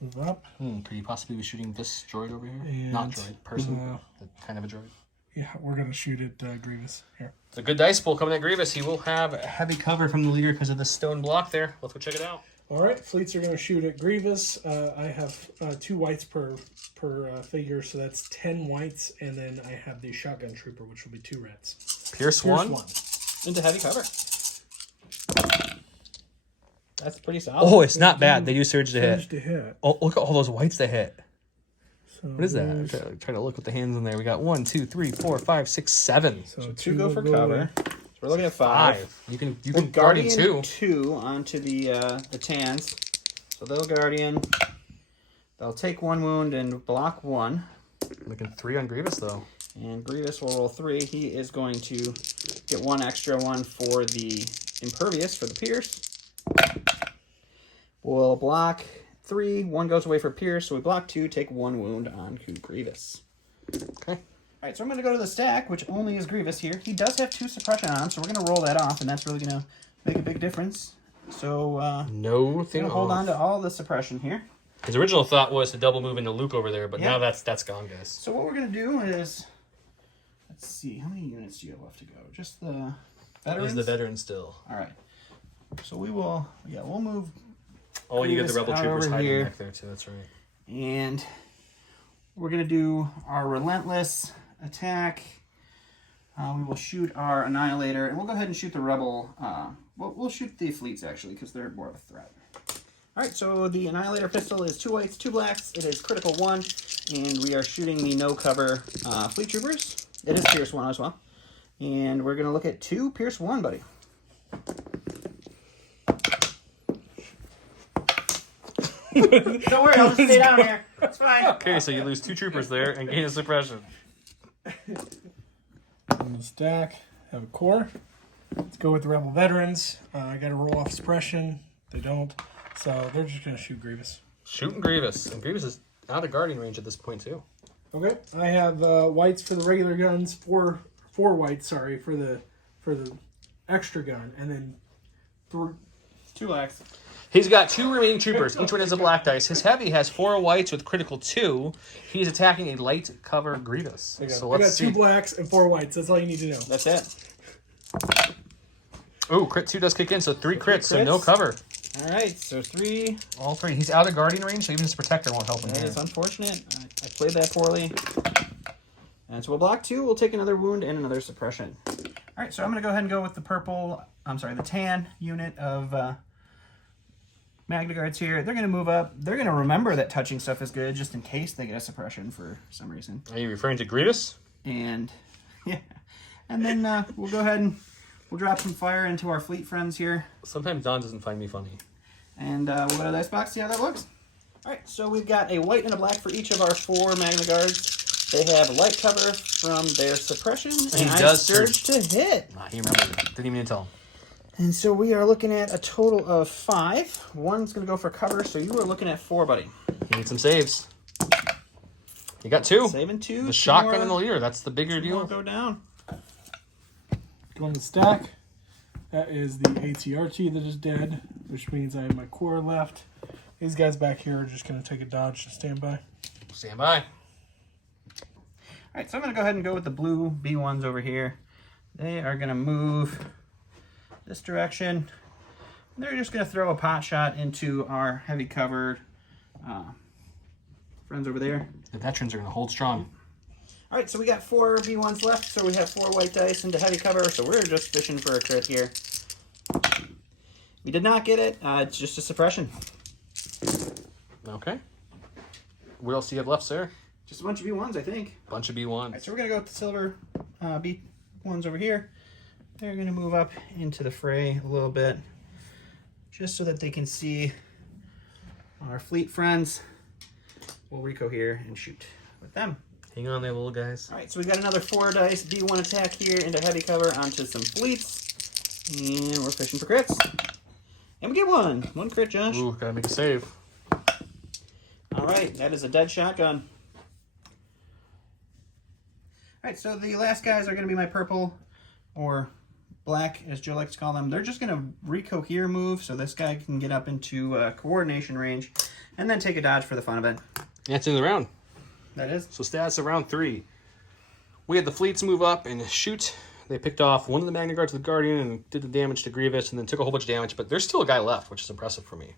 move up. Could you possibly be shooting this droid over here? And, Not droid, person. Kind of a droid. Yeah, we're going to shoot at Grievous here. It's a good dice pull coming at Grievous. He will have heavy cover from the leader because of the stone block there. Let's go check it out. All right, fleets are going to shoot at Grievous. I have 2 whites per figure, so that's 10 whites, and then I have the shotgun trooper, which will be 2 reds. Pierce one. Into heavy cover. That's pretty solid. Oh, it's not bad. They do surge to Surge hit. to hit. Oh, look at all those whites to hit. So What is that? I'm trying to look with the hands in there. We got 1, 2, 3, 4, 5, 6, 7. So 2 go for cover. So we're looking at 5. You can Guardian 2. 2 onto the Tans. So they'll Guardian. They'll take 1 wound and block 1. Looking 3 on Grievous though. And Grievous will roll 3. He is going to get 1 extra one for the Impervious for the Pierce. We'll block 3. 1 goes away for Pierce, so we block 2, take 1 wound on Grievous. Okay. Alright, so I'm going to go to the stack, which only is Grievous here. He does have 2 suppression on him, so we're going to roll that off, and that's really going to make a big difference. So, no thing. hold on to all the suppression here. His original thought was to double move into Luke over there, but now that's gone, guys. So what we're going to do is, let's see, how many units do you have left to go? Just the veterans? Is the veteran still? Alright. So we will, we'll move. Oh, and you get the Grievous rebel out troopers over hiding here. back there too. That's right. And we're going to do our relentless attack. We will shoot our Annihilator, and we'll go ahead and shoot the rebel. We'll shoot the fleets, actually, because they're more of a threat. Alright, so the Annihilator pistol is 2 whites, 2 blacks. It is critical 1, and we are shooting the no-cover fleet troopers. It is Pierce 1 as well. And we're going to look at 2 Pierce 1, buddy. Don't worry, I'll just stay down here. It's fine. Okay, so you lose 2 troopers there and gain a suppression. On the stack, have a core. Let's go with the Rebel Veterans. I got to roll off suppression. They don't. So they're just going to shoot Grievous. Shooting Grievous. And Grievous is out of guarding range at this point, too. Okay. I have whites for the regular guns. Four whites, sorry, for the extra gun. And then 2 blacks. He's got 2 remaining troopers. Each one has a black dice. His heavy has 4 whites with critical 2. He's attacking a light cover Grievous. So I got let's see. 2 blacks and 4 whites. That's all you need to know. That's it. Oh, crit 2 does kick in, so 3 crits, so no cover. Alright, so 3. All 3. He's out of guarding range, so even his protector won't help him That here. is unfortunate. I played that poorly. And so we'll block 2. We'll take another wound and another suppression. Alright, so I'm going to go ahead and go with the tan unit of Magna Guards here. They're going to move up. They're going to remember that touching stuff is good just in case they get a suppression for some reason. Are you referring to Grievous? And, yeah. And then we'll go ahead and we'll drop some fire into our fleet friends here. Sometimes Don doesn't find me funny. And we'll go to the dice box, see how that looks. Alright, so we've got a white and a black for each of our 4 Magna Guards. They have light cover from their suppression, and I does surge to hit. He remembers it. Didn't even tell him. And so we are looking at a total of 5. One's going to go for cover, so you are looking at 4, buddy. He needs some saves. You got 2. Saving 2. The shotgun and the leader. That's the bigger deal. Go down. Go on the stack. That is the ATRT that is dead, which means I have my core left. These guys back here are just going to take a dodge and stand by. Stand by. Alright, so I'm going to go ahead and go with the blue B1s over here. They are going to move this direction. They're just going to throw a pot shot into our heavy covered friends over there. The veterans are going to hold strong. All right, so we got 4 B1s left, so we have 4 white dice into heavy cover, so we're just fishing for a crit here. We did not get it. It's just a suppression. Okay. What else do you have left, sir? Just a bunch of B1s, I think. Bunch of All B1s. right, so we're going to go with the silver B1s over here. They're going to move up into the fray a little bit, just so that they can see our fleet friends. We'll Rico here and shoot with them. Hang on there, little guys. All right, so we got another 4 dice B1 attack here into heavy cover onto some fleets. And we're fishing for crits. And we get 1. 1 crit, Josh. Ooh, gotta make a save. All right, that is a dead shotgun. All right, so the last guys are going to be my purple or black, as Joe likes to call them. They're just going to recohere move, so this guy can get up into coordination range, and then take a dodge for the fun of it. That's in the round. That is. So stats of round 3. We had the fleets move up and shoot. They picked off one of the Magna Guards with the Guardian and did the damage to Grievous, and then took a whole bunch of damage. But there's still a guy left, which is impressive for me.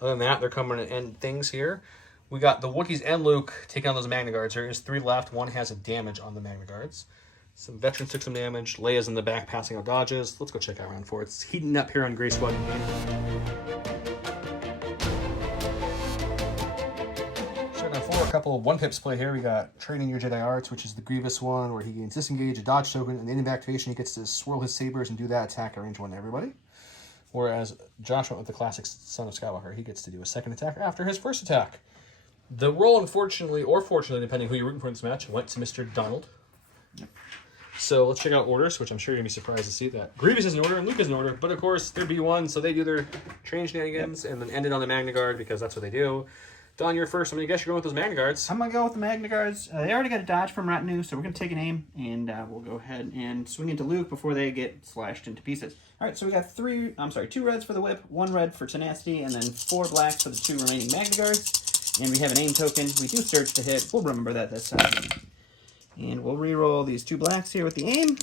Other than that, they're coming to end things here. We got the Wookiees and Luke taking on those Magna Guards. There is 3 left. 1 has a damage on the Magna Guards. Some veterans took some damage. Leia's in the back passing out dodges. Let's go check out round 4. It's heating up here on Gray Squadron. A couple of 1-pips play here. We got Training Your Jedi Arts, which is the Grievous one, where he gains Disengage, a dodge token, and in activation he gets to swirl his sabers and do that attack at range 1 to everybody. Whereas Josh went with the classic Son of Skywalker. He gets to do a second attack after his first attack. The role, unfortunately, or fortunately, depending who you're rooting for in this match, went to Mr. Donald. Yep. So let's check out orders, which I'm sure you're going to be surprised to see that Grievous is in order and Luke is in order, but of course they're B1, so they do their train shenanigans and then end it on the Magna Guard because that's what they do. Don, you're first. I'm going to guess you're going with those Magna Guards. I'm going to go with the Magna Guards. They already got a dodge from Retinue, so we're going to take an aim, and we'll go ahead and swing into Luke before they get slashed into pieces. All right, so we got 2 reds for the whip, 1 red for tenacity, and then 4 blacks for the 2 remaining Magna Guards. And we have an aim token. We do surge to hit. We'll remember that this time. And we'll re-roll these 2 blacks here with the aim.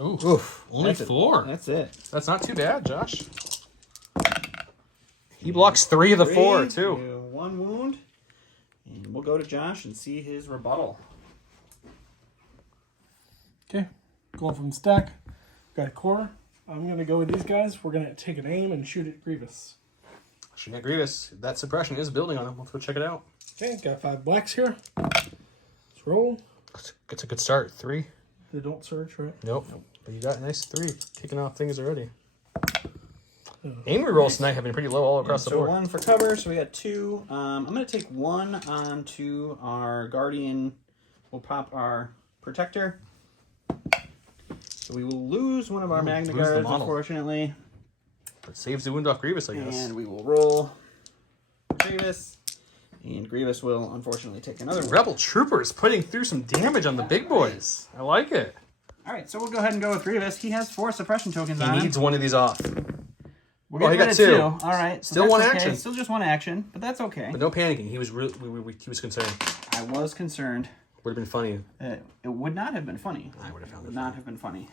Oof. Only 4. That's it. That's not too bad, Josh. He blocks 3 of the 4, too. 1 wound. And we'll go to Josh and see his rebuttal. Okay, going from the stack. Got a core. I'm going to go with these guys. We're going to take an aim and shoot at Grievous. Shooting at Grievous. That suppression is building on him. Let's go check it out. Okay, got 5 blacks here. Let's roll. It's a good start. 3. They don't surge, right? Nope. But you got a nice 3. Kicking off things already. Aim rerolls tonight have been pretty low all across the board. So 1 for cover, so we got 2. I'm going to take 1 onto our Guardian. We'll pop our Protector. So we will lose one of our Magna Guards, unfortunately. But saves the wound off Grievous, I guess. And we will roll Grievous. And Grievous will, unfortunately, take another one. Rebel Troopers putting through some damage on the big boys. I like it. All right, so we'll go ahead and go with Grievous. He has 4 suppression tokens on him. He needs one of these off. We'll he got 2. All right. So Still 1 okay. action. Still just 1 action, but that's okay. But no panicking. He was he was concerned. I was concerned. Would have been funny. It would not have been funny. I would have found it. Would not have been funny.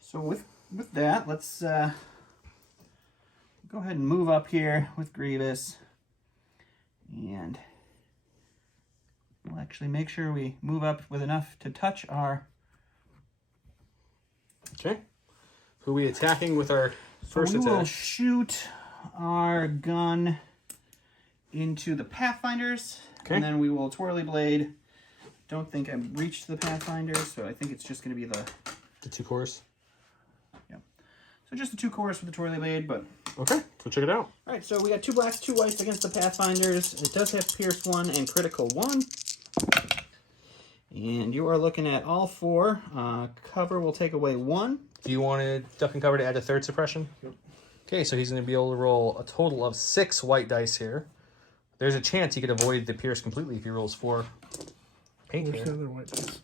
So with that, let's go ahead and move up here with Grievous, and we'll actually make sure we move up with enough to touch our. Okay. Who are we attacking with our first attack? We will shoot our gun into the Pathfinders, and then we will Twirly Blade. Don't think I've reached the Pathfinders, so I think it's just going to be the 2 cores. Yeah. So just the 2 cores for the Twirly Blade, but. Okay, so check it out. All right, so we got 2 blacks, 2 whites against the Pathfinders. It does have Pierce 1 and Critical 1. And you are looking at all 4. Cover will take away 1. Do you want to duck and cover to add a 3rd suppression? Yep. Okay, so he's going to be able to roll a total of 6 white dice here. There's a chance he could avoid the Pierce completely if he rolls 4 paint here. The other white dice?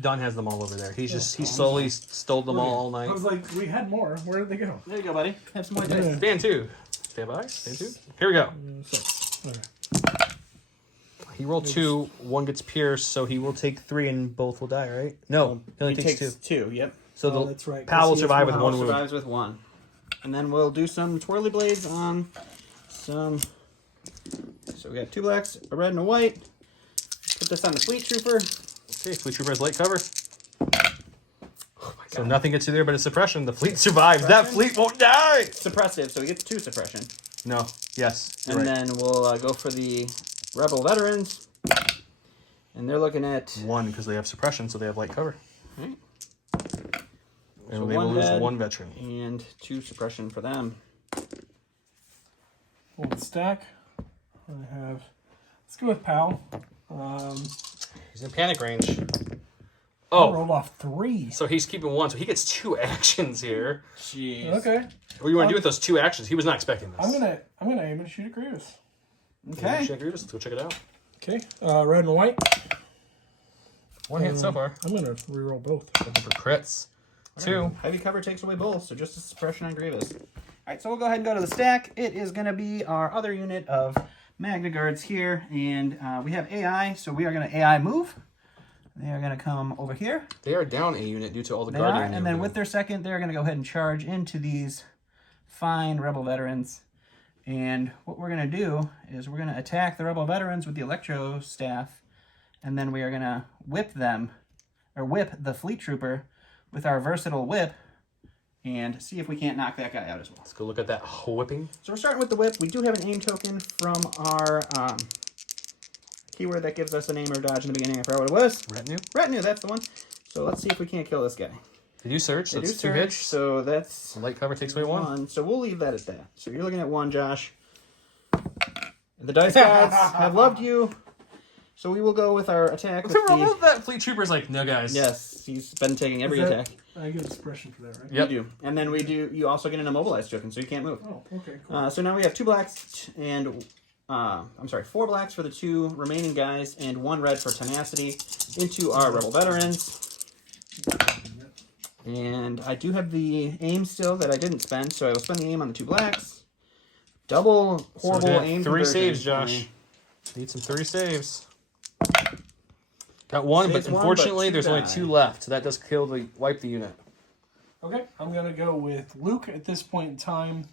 Don has them all over there. He slowly stole them all night. I was like, we had more. Where did they go? There you go, buddy. Have some white dice. Stand 2. Stand by. Stand 2. Here we go. Okay. He rolled 2. 1 gets pierced, so he will take 3 and both will die, right? No, he only takes 2. Yep. So that's right. Pal will survive with 1 wound. Survives with 1. And then we'll do some Twirly Blades on some. So we got 2 blacks, a red, and a white. Put this on the Fleet Trooper. Okay, Fleet Trooper has light cover. Oh my God. So nothing gets you there but a suppression. The fleet survives. That fleet won't die. Suppressive, so he gets 2 suppression. No. Yes. And then we'll go for the Rebel Veterans. And they're looking at 1 because they have suppression, so they have light cover. Right. And So they will 1 lose head 1 veteran. and 2 suppression for them. Hold the stack. I have. Let's go with Pal. He's in panic range. I Oh, rolled off 3. so he's keeping 1, so he gets 2 actions here. Jeez. Okay. What do you want to do with those 2 actions? He was not expecting this. I'm gonna aim and shoot at Grievous. Okay. Check Grievous. Let's go check it out. Okay. Red and white. One hit so far. I'm gonna reroll both. Looking for crits. 2. Heavy cover takes away both, so just a suppression on Grievous. All right, so we'll go ahead and go to the stack. It is going to be our other unit of Magna Guards here, and we have AI, so we are going to AI move. They are going to come over here. They are down a unit due to all the They guardian. are, and then with their second, they're going to go ahead and charge into these fine Rebel veterans. And what we're going to do is we're going to attack the Rebel veterans with the Electro Staff, and then we are going to whip them, or whip the Fleet Trooper with our versatile whip, and see if we can't knock that guy out as well. Let's go look at that whipping. So we're starting with the whip. We do have an aim token from our keyword that gives us a name or dodge in the beginning. I forgot what it was. Retinue. Retinue, that's the one. So let's see if we can't kill this guy. They do surge, so They it's do 2 surge, hits. so that's Light cover takes away 1. So we'll leave that at that. So you're looking at 1, Josh. The dice gods have loved you. So we will go with our attack. With That Fleet Trooper's like, no, guys. Yes, he's been taking every attack. I get suppression for that, right? Yep. You do. And then we do. You also get an immobilized token, so you can't move. Oh, okay, cool. So now we have 2 blacks and 4 blacks for the 2 remaining guys and 1 red for tenacity into our Rebel veterans. And I do have the aim still that I didn't spend, so I will spend the aim on the 2 blacks. Double horrible So aim. 3 conversion. saves, Josh. Need some 3 saves. Got 1, Saves but one, unfortunately but 2 there's only die. 2 left, so that does wipe the unit. Okay, I'm gonna go with Luke at this point in time.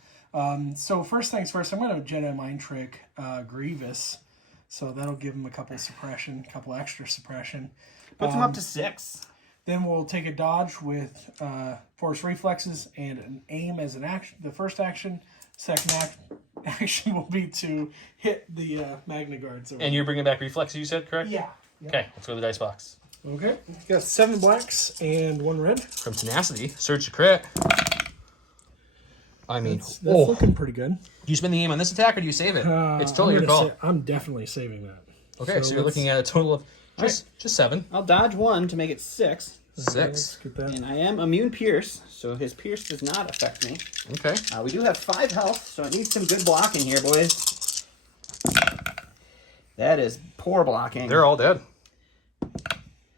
So first things first, I'm gonna Jedi Mind Trick Grievous, so that'll give him a couple extra suppression. Puts him up to 6. Then we'll take a dodge with Force Reflexes and an aim as an action. The first action, second action will be to hit the Magna Guards. And you're bringing back reflexes, you said, correct? Yeah. Okay, let's go to the dice box. Okay, got 7 blacks and 1 red. From tenacity, surge to crit. I mean, That's looking pretty good. Do you spend the aim on this attack or do you save it? It's totally your call. I'm definitely saving that. Okay, so you're looking at a total of just 7. I'll dodge 1 to make it 6. 6. Let's get that. And I am immune pierce, so his pierce does not affect me. Okay. We do have 5 health, so it needs some good blocking here, boys. That is poor blocking. They're all dead.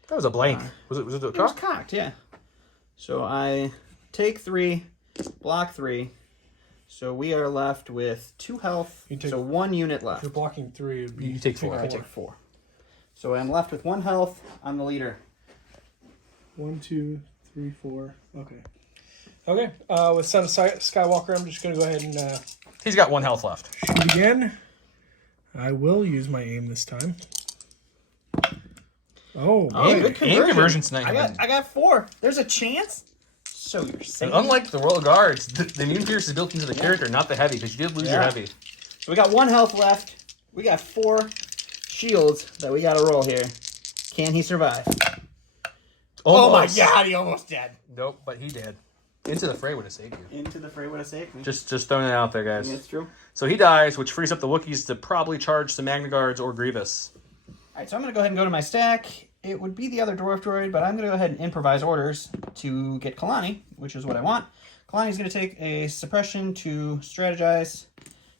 That was a blank. Was it a It was cock? cocked, yeah. So I take 3, block 3. So we are left with 2 health, so 1 unit left. If you're blocking 3, it'd be You take 4. I take 4. So I'm left with 1 health on the leader. 1, 2, 3, 4. Okay. Okay. With Son of Skywalker, I'm just gonna go ahead and He's got 1 health left. shoot again. I will use my aim this time. Oh, Aim- good aim conversions tonight. I got 4. There's a chance. So you're saying. And unlike the Royal Guards, the immune pierce is built into the character, not the heavy, because you did lose your heavy. So we got 1 health left. We got 4 shields that we got to roll here. Can he survive? Oh my god, he almost dead. Nope, but he did. Into the fray would have saved you. Into the fray would have saved me. Just throwing it out there, guys. That's true. So he dies, which frees up the Wookiees to probably charge some Magna Guards or Grievous. Alright, so I'm going to go ahead and go to my stack. It would be the other dwarf droid, but I'm going to go ahead and improvise orders to get Kalani, which is what I want. Kalani's going to take a suppression to strategize,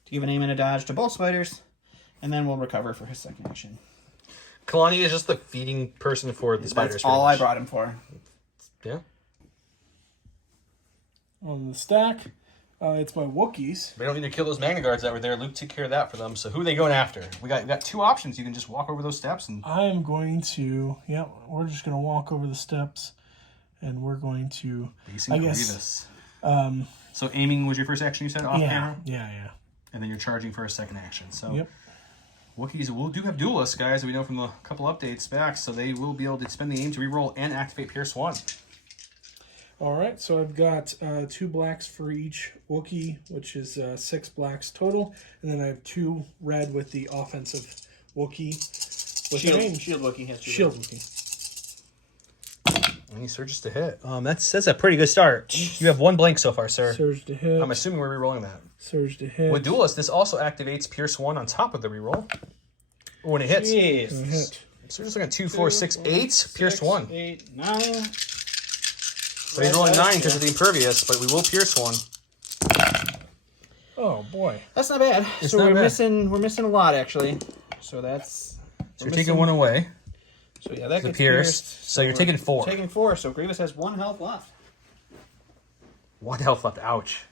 to give an aim and a dodge to both spiders, and then we'll recover for his second action. Kalani is just the feeding person for the spiders. That's all I brought him for. Yeah. on the stack, it's my Wookiees. We don't need to kill those Magna Guards that were there. Luke took care of that for them. So who are they going after? We got 2 options. You can just walk over those steps and I am going to, we're just going to walk over the steps, and we're going to, basing guess, Grievous. So aiming was your first action, you said, off camera? Yeah. And then you're charging for a second action. So Yep. Wookiees do have duelists, guys. We know from the couple updates back, so they will be able to spend the aim to reroll and activate Pierce 1. All right, so I've got 2 blacks for each Wookiee, which is 6 blacks total, and then I have 2 red with the offensive Wookiee. With the aim. Shield Wookiee has 2. Shield Wookiee. And he surges to hit. That's a pretty good start. You have 1 blank so far, sir. Surge to hit. I'm assuming we're rerolling that. Surge to hit. With Duelist, this also activates Pierce 1 on top of the reroll. When it hits. Jeez. Hit. So we're just looking at 2, 4, 6, 8. Pierce 1. 8, 9. But he's rolling 9 because of the impervious, but we will Pierce 1. Oh boy. That's not bad. It's So not we're bad. missing a lot actually. So that's So we're taking 1 away. So yeah, that The gets pierced. So you're taking 4. Taking 4, so Grievous has 1 health left. 1 health left. Ouch.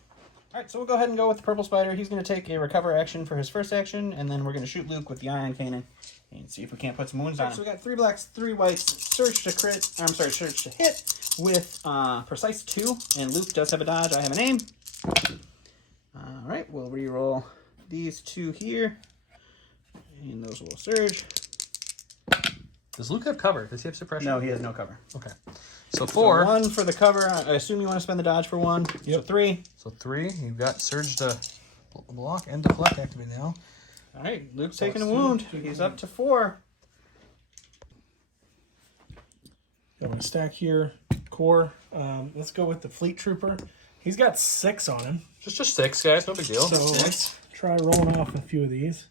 Alright, so we'll go ahead and go with the purple spider. He's going to take a recover action for his first action, and then we're going to shoot Luke with the ion cannon and see if we can't put some wounds on him. So we got 3 blacks, 3 whites, surge to crit, surge to hit with precise 2, and Luke does have a dodge. I have an aim. Alright, we'll re-roll these 2 here, and those will surge. Does Luke have cover? Does he have suppression? No, he has no cover. Okay. So 4. So 1 for the cover. I assume you want to spend the dodge for 1. Yep. So 3. So 3. You've got surge to block and deflect activated now. All right, Luke's taking a wound. He's up to 4. I'm going to stack here. Core. Let's go with the Fleet Trooper. He's got 6 on him. Just 6, guys. No big deal. So let's try rolling off a few of these.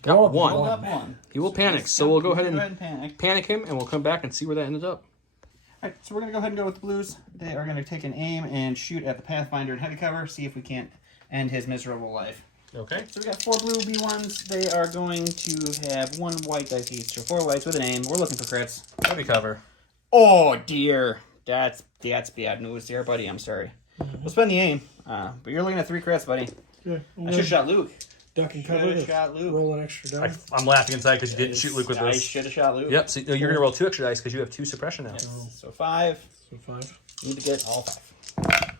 Got 1. Rolled up 1. He will panic, so we'll go ahead and panic him, and we'll come back and see where that ended up. All right, so we're going to go ahead and go with the blues. They are going to take an aim and shoot at the Pathfinder in heavy cover, see if we can't end his miserable life. Okay. So we got 4 blue B1s. They are going to have 1 white dice each, so 4 whites with an aim. We're looking for crits. Heavy cover. Oh, dear. That's bad news there, buddy. I'm sorry. We'll spend the aim, but you're looking at 3 crits, buddy. Yeah, I should have shot Luke. Duck and cover. Shot Luke. Roll an extra die. I'm laughing inside because you didn't shoot Luke with I this. should have shot Luke. Yep, so you're going to roll 2 extra dice because you have 2 suppression now. Yes. So 5. So 5. Need to get all 5.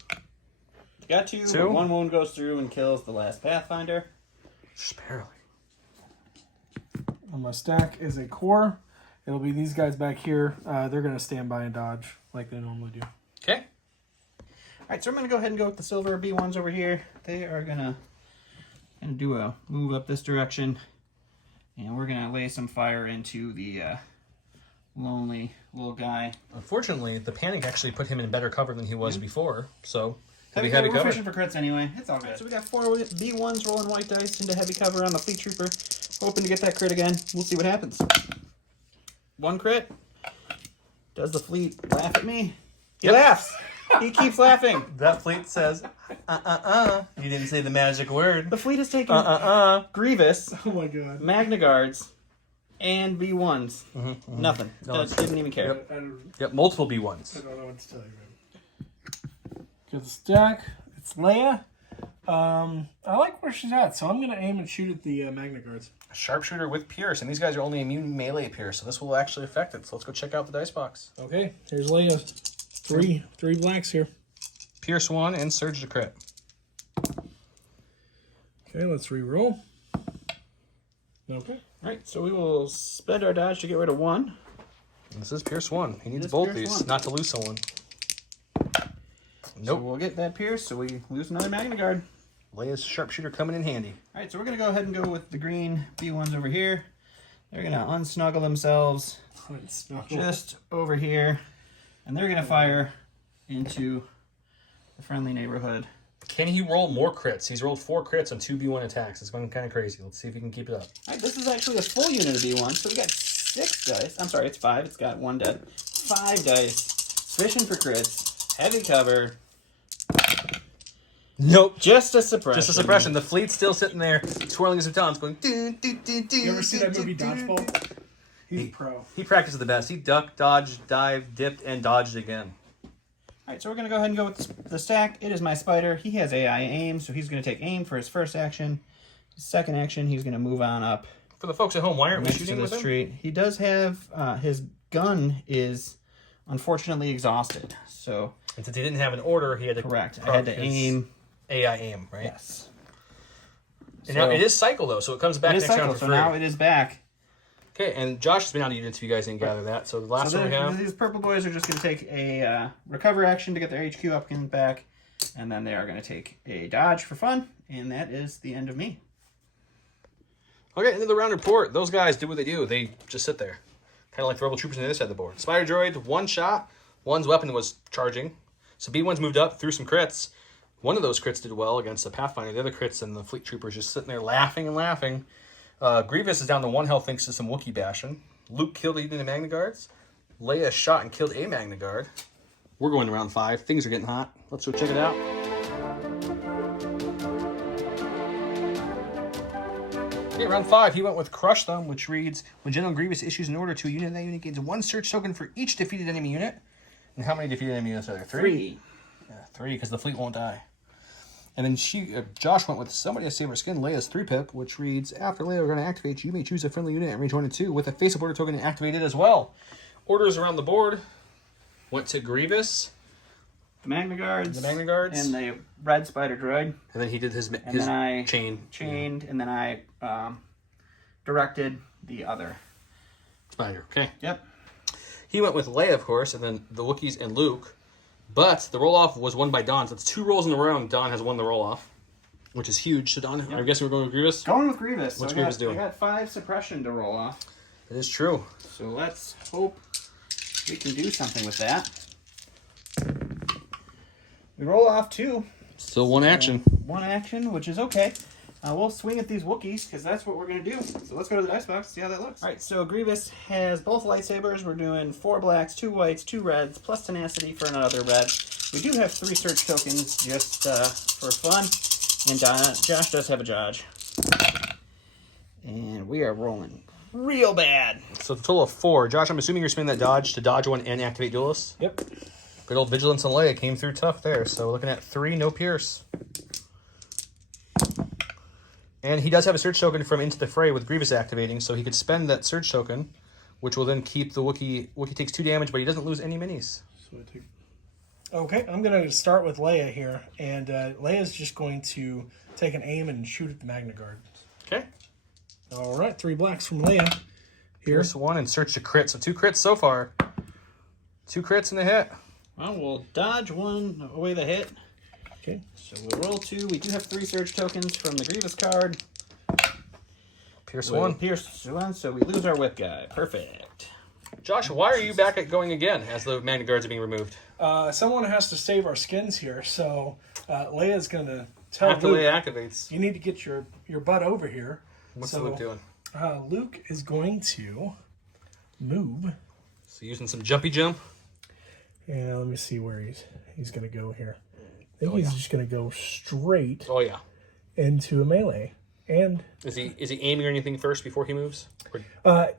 Got 2, but 1 wound goes through and kills the last Pathfinder. Just barely. On my stack is a core. It'll be these guys back here. They're going to stand by and dodge like they normally do. Okay. All right, so I'm going to go ahead and go with the silver B1s over here. They are going to do a move up this direction. And we're going to lay some fire into the lonely little guy. Unfortunately, the panic actually put him in better cover than he was before, so Heavy heavy cover. cover. We're fishing for crits anyway. It's all good. So we got 4 B1s rolling white dice into heavy cover on the Fleet Trooper. Hoping to get that crit again. We'll see what happens. 1 crit. Does the Fleet laugh at me? He laughs. He keeps laughing. That Fleet says, You didn't say the magic word. The Fleet has taken Grievous, Oh my god. Magna Guards, and B1s. Nothing. No, Didn't even care. Yep, multiple B1s. I don't know what to tell you, man. Good stack. It's Leia. I like where she's at, so I'm going to aim and shoot at the Magna Guards. Sharpshooter with Pierce, and these guys are only immune melee Pierce, so this will actually affect it. So let's go check out the dice box. Okay, here's Leia. Three blacks here. Pierce 1 and Surge to crit. Okay, let's re-roll. Okay. All right, so we will spend our dodge to get rid of 1. This is Pierce 1. He needs This both Pierce these, 1. not to lose someone. So Nope. we'll get that Pierce, so we lose another Magna Guard. Leia's Sharpshooter coming in handy. All right, so we're going to go ahead and go with the green B1s over here. They're going to unsnuggle themselves just over here, and they're going to fire into the friendly neighborhood. Can he roll more crits? He's rolled 4 crits on 2 B1 attacks. It's going kind of crazy. Let's see if he can keep it up. All right, this is actually a full unit of B1, so we got 6 dice. I'm sorry, it's 5. It's got 1 dead. 5 dice. Fishing for crits. Heavy cover. Nope. Just a suppression. Just a suppression. The Fleet's still sitting there, twirling his batons, going. You ever see that movie Dodgeball? He's a pro. He practiced the best. He ducked, dodged, dived, dipped, and dodged again. All right, so we're going to go ahead and go with the stack. It is my spider. He has AI aim, so he's going to take aim for his first action. His second action, he's going to move on up. For the folks at home, why aren't we Next to shooting the with him? street. He does have, his gun is unfortunately exhausted, so... And since he didn't have an order, he had to... Correct. I had to aim... AI aim, right? Yes. And now it is cycle, though, so it comes back It is next round cycle, for so free. now it is back. Okay, and Josh has been out of units if you guys didn't gather that. So the last one we have... These purple boys are just going to take a recover action to get their HQ up and back, and then they are going to take a dodge for fun, and that is the end of me. Okay, into the round report. Those guys do what they do. They just sit there. Kind of like the Rebel Troopers on the other side of the board. Spider Droid, 1 shot. One's weapon was charging. So B1's moved up, threw some crits. One of those crits did well against the Pathfinder. The other crits and the Fleet Troopers just sitting there laughing and laughing. Grievous is down to 1 health thanks to some Wookiee bashing. Luke killed even the Magna Guards. Leia shot and killed a Magna Guard. We're going to round 5. Things are getting hot. Let's go check it out. Okay, round 5. He went with Crush Them, which reads, when General Grievous issues an order to a unit, that unit gains 1 search token for each defeated enemy unit. And how many defeated enemy units are there? 3? Yeah, 3, because the fleet won't die. And then Josh went with Somebody Has Saved Our Skin, Leia's 3-pip, which reads, after Leia Organa activates, you may choose a friendly unit at range 1 and 2 with a face-up order token activated as well. Orders around the board went to Grievous, The Magna Guards. And the red spider droid. And then he did his then I chained, and then I directed the other spider. Okay. Yep. He went with Leia, of course, and then the Wookiees and Luke. But the roll-off was won by Don. So it's 2 rolls in a row, and Don has won the roll-off, which is huge. So Don, I'm guessing we're going with Grievous? Going with Grievous. What's Grievous doing? I got 5 suppression to roll off. That is true. So let's hope we can do something with that. We roll off 2. Still 1 action. 1 action, which is okay. We'll swing at these Wookiees, because that's what we're going to do. So let's go to the dice box, see how that looks. All right, so Grievous has both lightsabers. We're doing 4 blacks, 2 whites, 2 reds, plus tenacity for another red. We do have 3 search tokens just for fun. And Josh does have a dodge. And we are rolling real bad. So the total of 4. Josh, I'm assuming you're spending that dodge to dodge 1 and activate duelists? Yep. Good old Vigilance and Leia came through tough there. So we're looking at 3, no Pierce. And he does have a search token from Into the Fray with Grievous activating, so he could spend that search token, which will then keep the Wookiee. Wookiee takes 2 damage, but he doesn't lose any minis. So I take... Okay, I'm going to start with Leia here, and Leia's just going to take an aim and shoot at the Magna Guards. Okay. All right, 3 blacks from Leia. Here. Pierce 1 and search to crit. So 2 crits so far. 2 crits and a hit. Well, we'll dodge 1 away the hit. Okay. So we'll roll 2. We do have 3 search tokens from the Grievous card. Pierce We'll 1. Pierce 1, so we lose our whip guy. Perfect. Josh, why are you back at going again as the Magna Guards are being removed? Someone has to save our skins here, so Leia's going to tell After Luke, Leia activates. you need to get your butt over here. What's so, Luke doing? Luke is going to move. So using some jumpy jump. Yeah, let me see where he's going to go here. I think he's just going to go straight Oh yeah. into a melee. And Is he aiming or anything first before he moves? Or...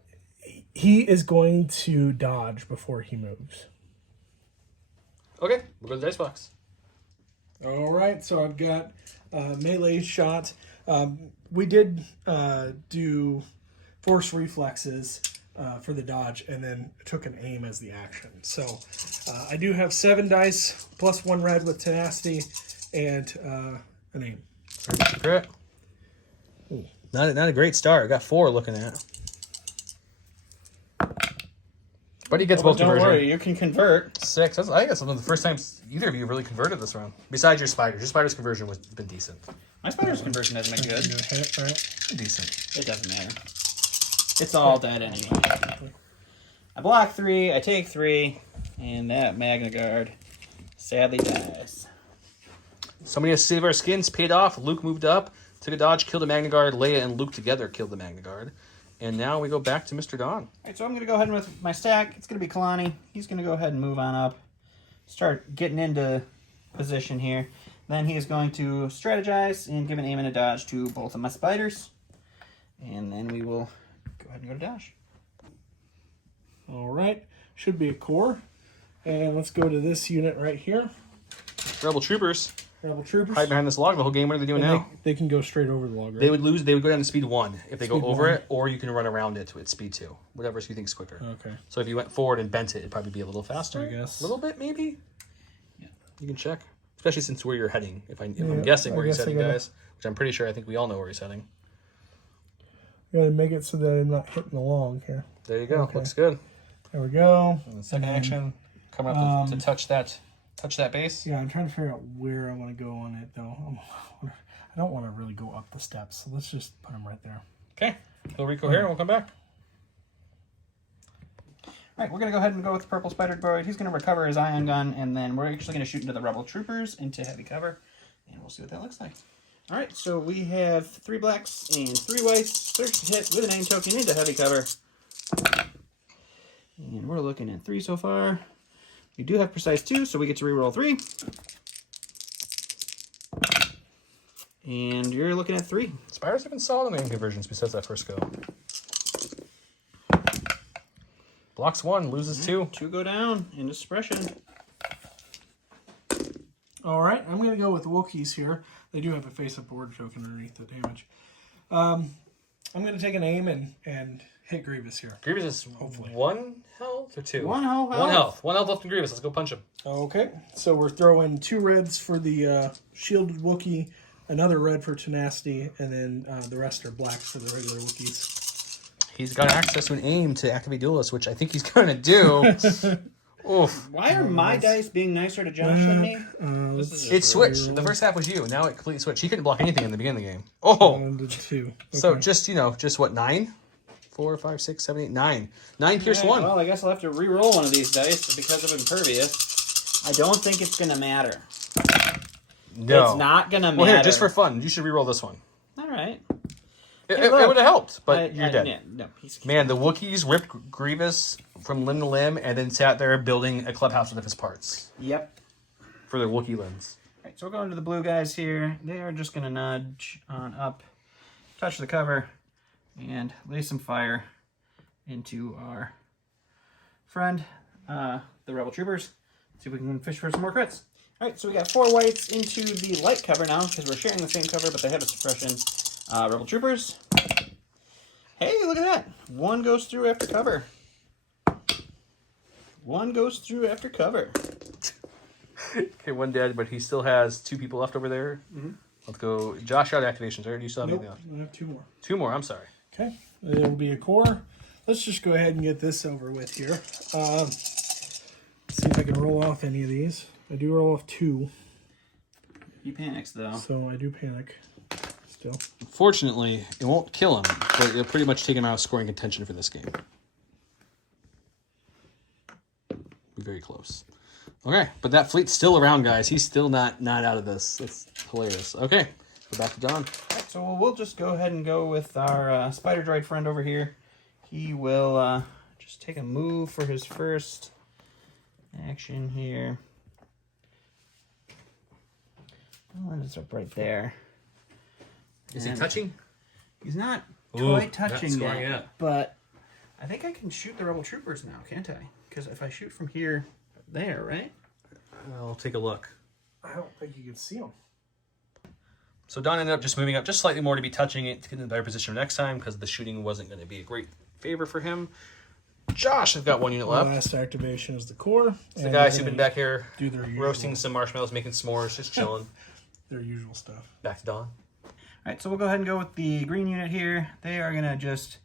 he is going to dodge before he moves. Okay, we'll go to the dice box. All right, so I've got melee shot. We did do force reflexes for the dodge, and then took an aim as the action. So I do have 7 dice plus 1 red with tenacity and an aim. Crit. Not a great start. Got 4 looking at. But he gets both Don't conversion. worry, you can convert. 6. I think that's one of the first times either of you really converted this round. Besides your spiders. Your spider's conversion has been decent. My spider's conversion hasn't been good. Hit, right? Decent. It doesn't matter. It's all dead anyway. I block 3, I take 3, and that Magna Guard sadly dies. Somebody has to save our skins. Paid off. Luke moved up. Took a dodge. Killed a Magna Guard. Leia and Luke together killed the Magna Guard. And now we go back to Mr. Don. Alright, so I'm going to go ahead and with my stack. It's going to be Kalani. He's going to go ahead and move on up. Start getting into position here. Then he is going to strategize and give an aim and a dodge to both of my spiders. And then we will go ahead and go to dash. All right, should be a core. And let's go to this unit right here. Rebel troopers. Rebel troopers. Hide behind this log the whole game. What are they doing And now? they can go straight over the log, right? They would lose. They would go down to speed 1 if they go Speed over 1. it, or you can run around it at speed 2. Whatever you think is quicker. Okay. So if you went forward and bent it, it'd probably be a little faster. I guess. A little bit, maybe. Yeah. You can check, especially since where you're heading. If I'm Yeah, guessing I where he's guess I heading, gotta- guys, which I'm pretty sure. I think we all know where he's heading. Gotta make it so that I'm not hitting the log here. There you go. Okay. Looks good. There we go. Second And then, action, coming up to touch that base. Yeah, I'm trying to figure out where I want to go on it, though. I don't want to really go up the steps, so let's just put them right there. Okay. He'll Rico here, and we'll come back. Alright, we're going to go ahead and go with the purple spider droid. He's going to recover his ion gun, and then we're actually going to shoot into the rebel troopers into heavy cover. And we'll see what that looks like. Alright, so we have 3 blacks and 3 whites. Search to hit with an aim token into heavy cover. And we're looking at 3 so far. We do have precise 2, so we get to reroll 3. And you're looking at 3. Spiders have been solid in the conversions besides that first go. Blocks 1, loses 2. 2 go down into suppression. All right, I'm going to go with Wookiees here. They do have a face-up board token underneath the damage. I'm going to take an aim and hit Grievous here. Grievous is hopefully 1 health or 2? 1 health. 1 health. 1 health left in Grievous. Let's go punch him. Okay, so we're throwing 2 reds for the shielded Wookiee, another red for tenacity, and then the rest are blacks for the regular Wookiees. He's got access to an aim to activate Duelist, which I think he's going to do. Oof. Why are my dice being nicer to Josh than me? It switched. The first half was you. Now it completely switched. He couldn't block anything in the beginning of the game. Oh! 1 to 2. Okay. So just what, 9? 4, 5, 6, 7, 8, 9. 9 pierce 1. Well, I guess I'll have to re-roll one of these dice because of Impervious. I don't think it's going to matter. No. It's not going to matter. Well, here, just for fun, you should re-roll this one. All right. It would have helped, but you're dead. Yeah, no, he's... Man, the Wookiees ripped Grievous from limb to limb and then sat there building a clubhouse with his parts. Yep. For their Wookiee limbs. All right, so we're going to the blue guys here. They are just going to nudge on up, touch the cover, and lay some fire into our friend, the Rebel Troopers. See if we can fish for some more crits. All right, so we got 4 whites into the light cover now because we're sharing the same cover, but they have a suppression. Rebel Troopers. Hey, look at that. 1 goes through after cover. 1 goes through after cover. Okay, 1 dead, but he still has 2 people left over there. Mm-hmm. Let's go. Josh out activations, right? Do you still have Nope, anything else? I have 2 more. 2 more, I'm sorry. Okay, it'll be a core. Let's just go ahead and get this over with here. See if I can roll off any of these. I do roll off 2. He panics, though. So I do panic still. Fortunately, it won't kill him, but it'll pretty much take him out of scoring contention for this game. Be very close. Okay, but that fleet's still around, guys. He's still not out of this. That's hilarious. Okay, go back to Don. All right, so we'll just go ahead and go with our spider droid friend over here. He will just take a move for his first action here. Well, it's up right there. Is he touching? He's not Ooh, quite touching not scoring yet. but I think I can shoot the Rebel Troopers now, can't I? Because if I shoot from here, there, right? I'll take a look. I don't think you can see them. So Don ended up just moving up just slightly more to be touching it to get in a better position next time because the shooting wasn't going to be a great favor for him. Josh has got 1 unit left. Last activation is the core. It's the guys who've been back here do their usual, roasting some marshmallows, making s'mores, just chilling. their usual stuff. Back to Don. All right, so we'll go ahead and go with the green unit here. They are going to just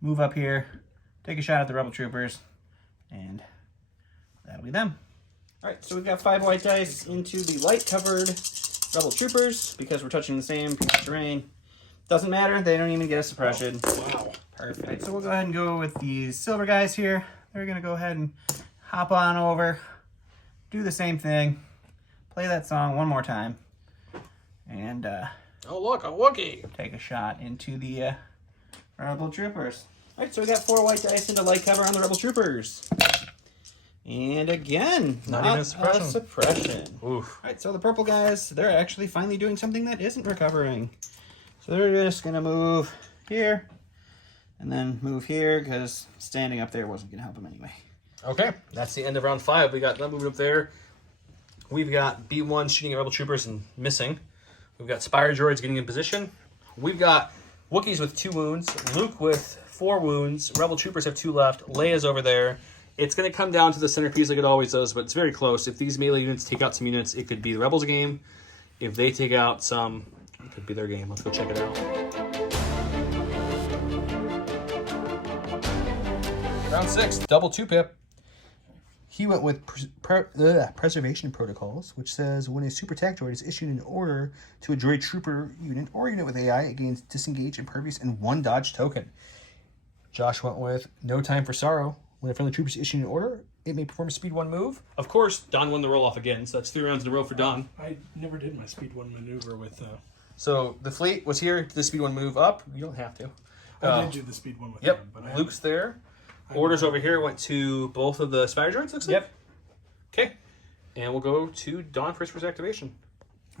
move up here, take a shot at the Rebel Troopers, and that'll be them. All right, so we've got 5 white dice into the light-covered Rebel Troopers because we're touching the same piece of terrain. Doesn't matter, they don't even get a suppression. Wow. Perfect. All right, so we'll go ahead and go with these silver guys here. They're going to go ahead and hop on over, do the same thing, play that song one more time, and Oh, look, a Wookiee. take a shot into the Rebel Troopers. All right, so we got 4 white dice into light cover on the Rebel Troopers. And again, Not even a suppression. suppression. Oof. All right, so the purple guys, they're actually finally doing something that isn't recovering. So they're just going to move here and then move here because standing up there wasn't going to help them anyway. Okay, that's the end of round 5. We got them moving up there. We've got B1 shooting at Rebel Troopers and missing. We've got Spire Droids getting in position. We've got Wookiees with 2 wounds. Luke with 4 wounds. Rebel Troopers have 2 left. Leia's over there. It's going to come down to the centerpiece like it always does, but it's very close. If these melee units take out some units, it could be the Rebels' game. If they take out some, it could be their game. Let's go check it out. Round 6, double 2-pip. He went with preservation protocols, which says when a super tact droid is issued an order to a droid trooper unit or unit with AI, it gains disengage, impervious, and 1 dodge token. Josh went with no time for sorrow. When a friendly trooper is issued an order, it may perform a speed 1 move. Of course, Don won the roll off again, so that's 3 rounds in a row for Don. I never did my speed 1 maneuver with. So the fleet was here. The speed 1 move up. You don't have to. I did do the speed 1 with. Yep. Them, but Luke's there. Orders over here went to both of the Spire Droids, looks like. Yep. Okay. And we'll go to Dawn for his first activation.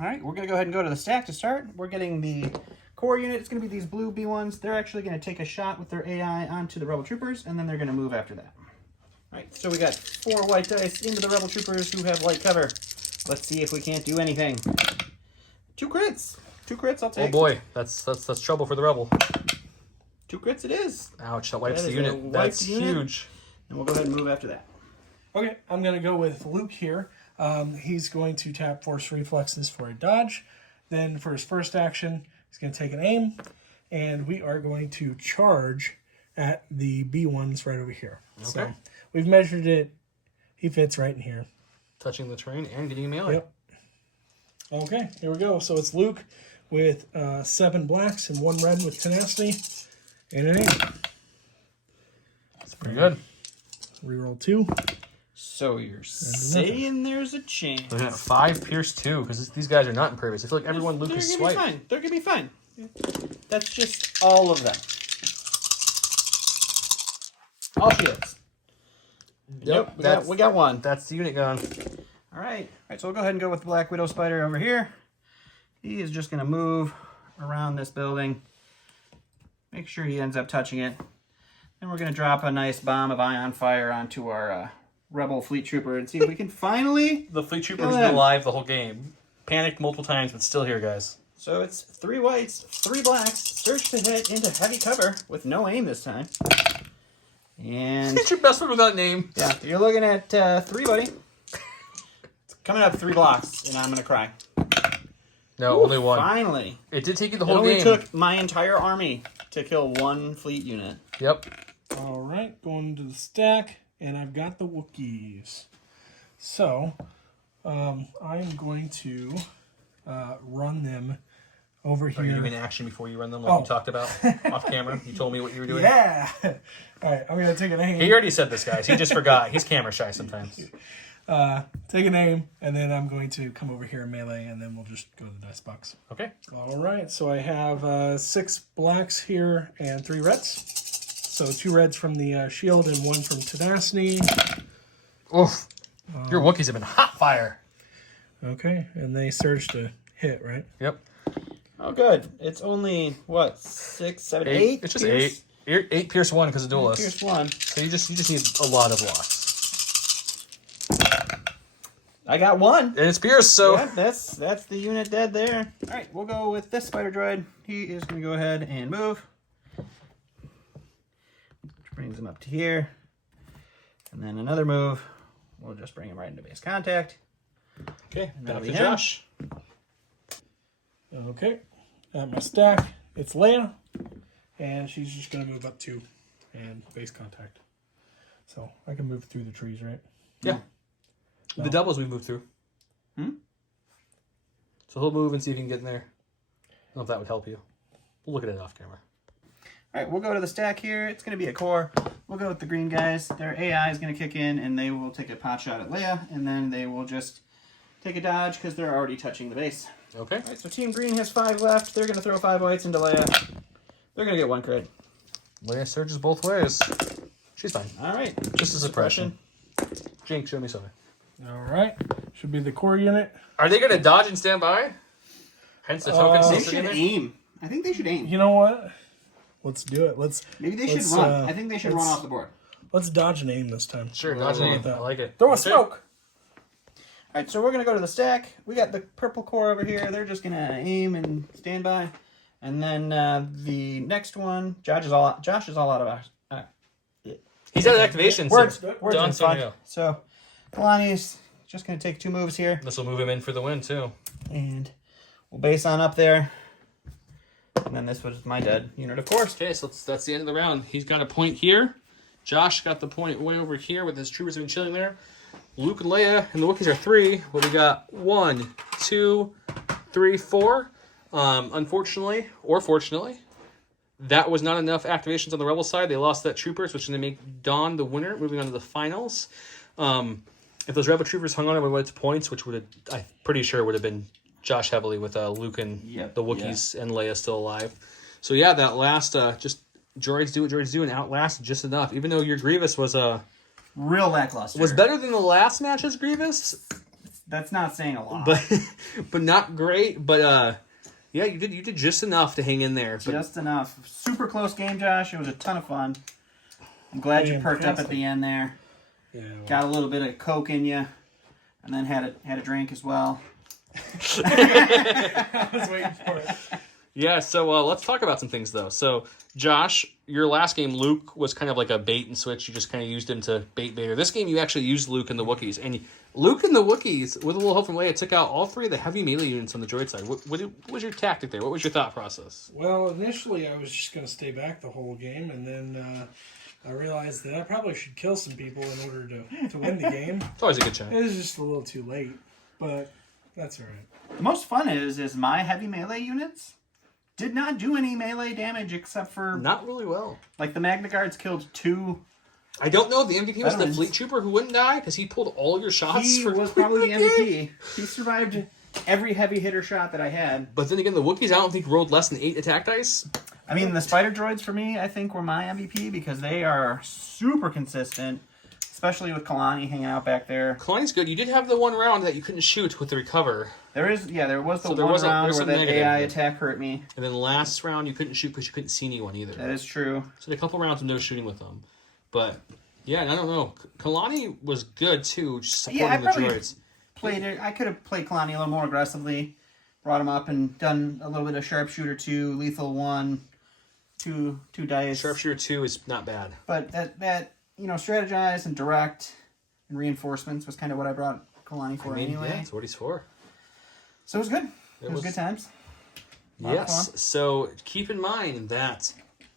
All right, we're going to go ahead and go to the stack to start. We're getting the core unit. It's going to be these blue B1s. They're actually going to take a shot with their AI onto the Rebel Troopers, and then they're going to move after that. All right, so we got 4 white dice into the Rebel Troopers who have light cover. Let's see if we can't do anything. 2 crits. 2 crits, I'll take. Oh boy, that's trouble for the Rebel. 2 crits it is. Ouch, that wipes That the is unit. a That's wiped unit. huge. And we'll go ahead and move after that. Okay, I'm going to go with Luke here. He's going to tap Force Reflexes for a dodge. Then for his first action, he's going to take an aim. And we are going to charge at the B1s right over here. Okay. So we've measured it. He fits right in here. Touching the terrain and getting a melee. Yep. Okay, here we go. So it's Luke with 7 blacks and 1 red with tenacity and an aim. That's pretty good. Reroll 2. So you're saying there's a chance. We're gonna have 5 Pierce 2, because these guys are not impervious. I feel like everyone Luke They're has gonna be swiped. fine. They're gonna be fine. That's just all of them. All shields. Yep, we got one. That's the unit gone. All right, so we'll go ahead and go with the Black Widow Spider over here. He is just gonna move around this building. Make sure he ends up touching it. Then we're gonna drop a nice bomb of ion fire onto our Rebel Fleet Trooper and see if we can finally... The Fleet Trooper has been alive the whole game. Panicked multiple times, but still here, guys. So it's 3 whites, 3 blacks, surge to hit into heavy cover with no aim this time. And It's your best one without name. yeah, you're looking at 3, buddy. It's coming up 3 blocks, and I'm gonna cry. No, only 1. Finally. It did take you the It whole only game. took my entire army to kill 1 fleet unit. Yep. All right, going to the stack, and I've got the Wookiees. So, I'm going to run them over here. Are you doing action before you run them, like you talked about off camera? You told me what you were doing. Yeah. All right, I'm gonna take an aim. He already said this, guys. He just forgot. He's camera shy sometimes. Take an aim, and then I'm going to come over here and melee, and then we'll just go to the dice box. Okay. All right, so I have 6 blacks here and 3 reds. So 2 reds from the shield and 1 from tenacity. Oof. Your Wookiees have been hot fire. Okay, and they surge to hit, right? Yep. Oh, good. It's only, what, 6, 7, 8? It's just Pierce? 8. 8 Pierce 1 because of duelist. Pierce 1. So you just need a lot of blocks. I got 1. And it's Pierce, so... Yeah, that's the unit dead there. All right, we'll go with this spider droid. He is going to go ahead and move. Which brings him up to here. And then another move. We'll just bring him right into base contact. Okay, that'll back be to him. Josh. Okay, at my stack, it's Leia, and she's just going to move up 2 and base contact. So I can move through the trees, right? Yeah. The doubles we moved through. So he'll move and see if he can get in there. I don't know if that would help you. We'll look at it off camera. All right, we'll go to the stack here. It's going to be a core. We'll go with the green guys. Their AI is going to kick in, and they will take a pot shot at Leia, and then they will just take a dodge because they're already touching the base. Okay. All right, so Team Green has 5 left. They're going to throw 5 whites into Leia. They're going to get 1 crit. Leia surges both ways. She's fine. All right. Just a suppression. Jink, show me something. All right, should be the core unit. Are they going to dodge and stand by? Hence the token They still sitting should there? aim. I think they should aim. You know what? Let's do it. Maybe they should let's, run. I think they should run let's- off the board. Let's dodge and aim this time. Sure, We'll dodge go and with aim. that. I like it. Throw a Okay. smoke. All right, so we're going to go to the stack. We got the purple core over here. They're just going to aim and stand by. And then the next one, Josh is all out of He's out of activation. words. So Words done, are so fun. yeah. So Kalani's just going to take 2 moves here. This will move him in for the win, too. And we'll base on up there. And then this was my dead unit, of course. Okay, so that's the end of the round. He's got a point here. Josh got the point way over here with his troopers have been chilling there. Luke and Leia and the Wookiees are 3. Well, we got 1, 2, 3, 4. Unfortunately, or fortunately, that was not enough activations on the Rebel side. They lost that troopers, which is going to make Dawn the winner, moving on to the finals. If those Rebel troopers hung on, it would have went to points, which would have, I'm pretty sure, would have been Josh heavily with Luke and the Wookiees and Leia still alive. So yeah, that last just droids do what droids do and outlast just enough. Even though your Grievous was real lackluster. was better than the last match's Grievous. that's not saying a lot. but not great. But yeah, you did just enough to hang in there. But Just enough. Super close game, Josh. It was a ton of fun. I'm glad you perked up at the end there. Yeah, well. Got a little bit of Coke in you, and then had a drink as well. I was waiting for it. yeah, so let's talk about some things though. So Josh, your last game, Luke was kind of like a bait and switch. You just kind of used him to bait Vader. This game, you actually used Luke and the Wookiees, and Luke and the Wookiees, with a little help from Leia, took out all three of the heavy melee units on the droid side. What was your tactic there? What was your thought process? Well, initially I was just going to stay back the whole game, and then I realized that I probably should kill some people in order to win the game. It's always a good chance. It was just a little too late, but that's all right. The most fun is my heavy melee units did not do any melee damage except for... Not really well. Like, the Magna Guards killed 2... I don't know. The MVP was the Veterans. Fleet Trooper who wouldn't die because he pulled all your shots. He was probably the MVP. He survived every heavy hitter shot that I had. But then again, the Wookiees, I don't think rolled less than 8 attack dice. I mean, the spider droids for me, I think, were my MVP because they are super consistent, especially with Kalani hanging out back there. Kalani's good. You did have the one round that you couldn't shoot with the recover. There was the So one round where some that negative. AI attack hurt me. And then the last round you couldn't shoot because you couldn't see anyone either. That is true. So a couple rounds of no shooting with them. But, yeah, I don't know. Kalani was good, too, just supporting the droids. I could have played Kalani a little more aggressively, brought him up and done a little bit of sharpshooter 2, lethal 1, two dice. Sharpshooter 2 is not bad. But that strategize and direct and reinforcements was kind of what I brought Kalani for anyway. Yeah, that's what he's for. So it was good. It was good times. Yes, so keep in mind that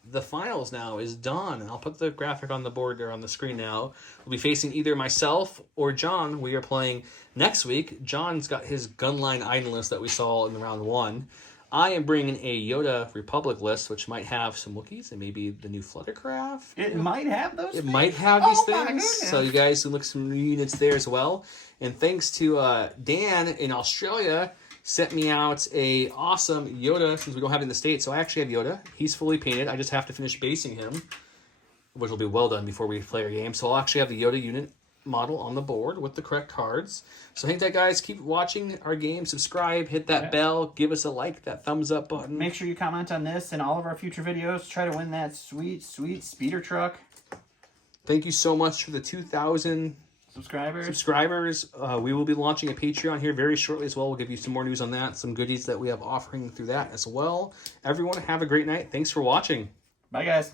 the finals now is done, and I'll put the graphic on the board there on the screen now. We'll be facing either myself or John. We are playing next week. John's got his gunline item list that we saw in round 1. I am bringing a Yoda Republic list, which might have some Wookiees and maybe the new Fluttercraft. It might have those It things. might have these Oh my things, goodness. so you guys can look some units there as well. And thanks to Dan in Australia, sent me out a awesome Yoda, since we don't have it in the States. So I actually have Yoda. He's fully painted. I just have to finish basing him, which will be well done before we play our game. So I'll actually have the Yoda unit model on the board with the correct cards. So hang tight, guys. Keep watching our game. Subscribe. Hit that bell. Give us a like. That thumbs up button. Make sure you comment on this and all of our future videos. Try to win that sweet, sweet speeder truck. Thank you so much for the 2,000 subscribers. We will be launching a Patreon here very shortly as well. We'll give you some more news on that, some goodies that we have offering through that as well. Everyone, have a great night. Thanks for watching. Bye, guys.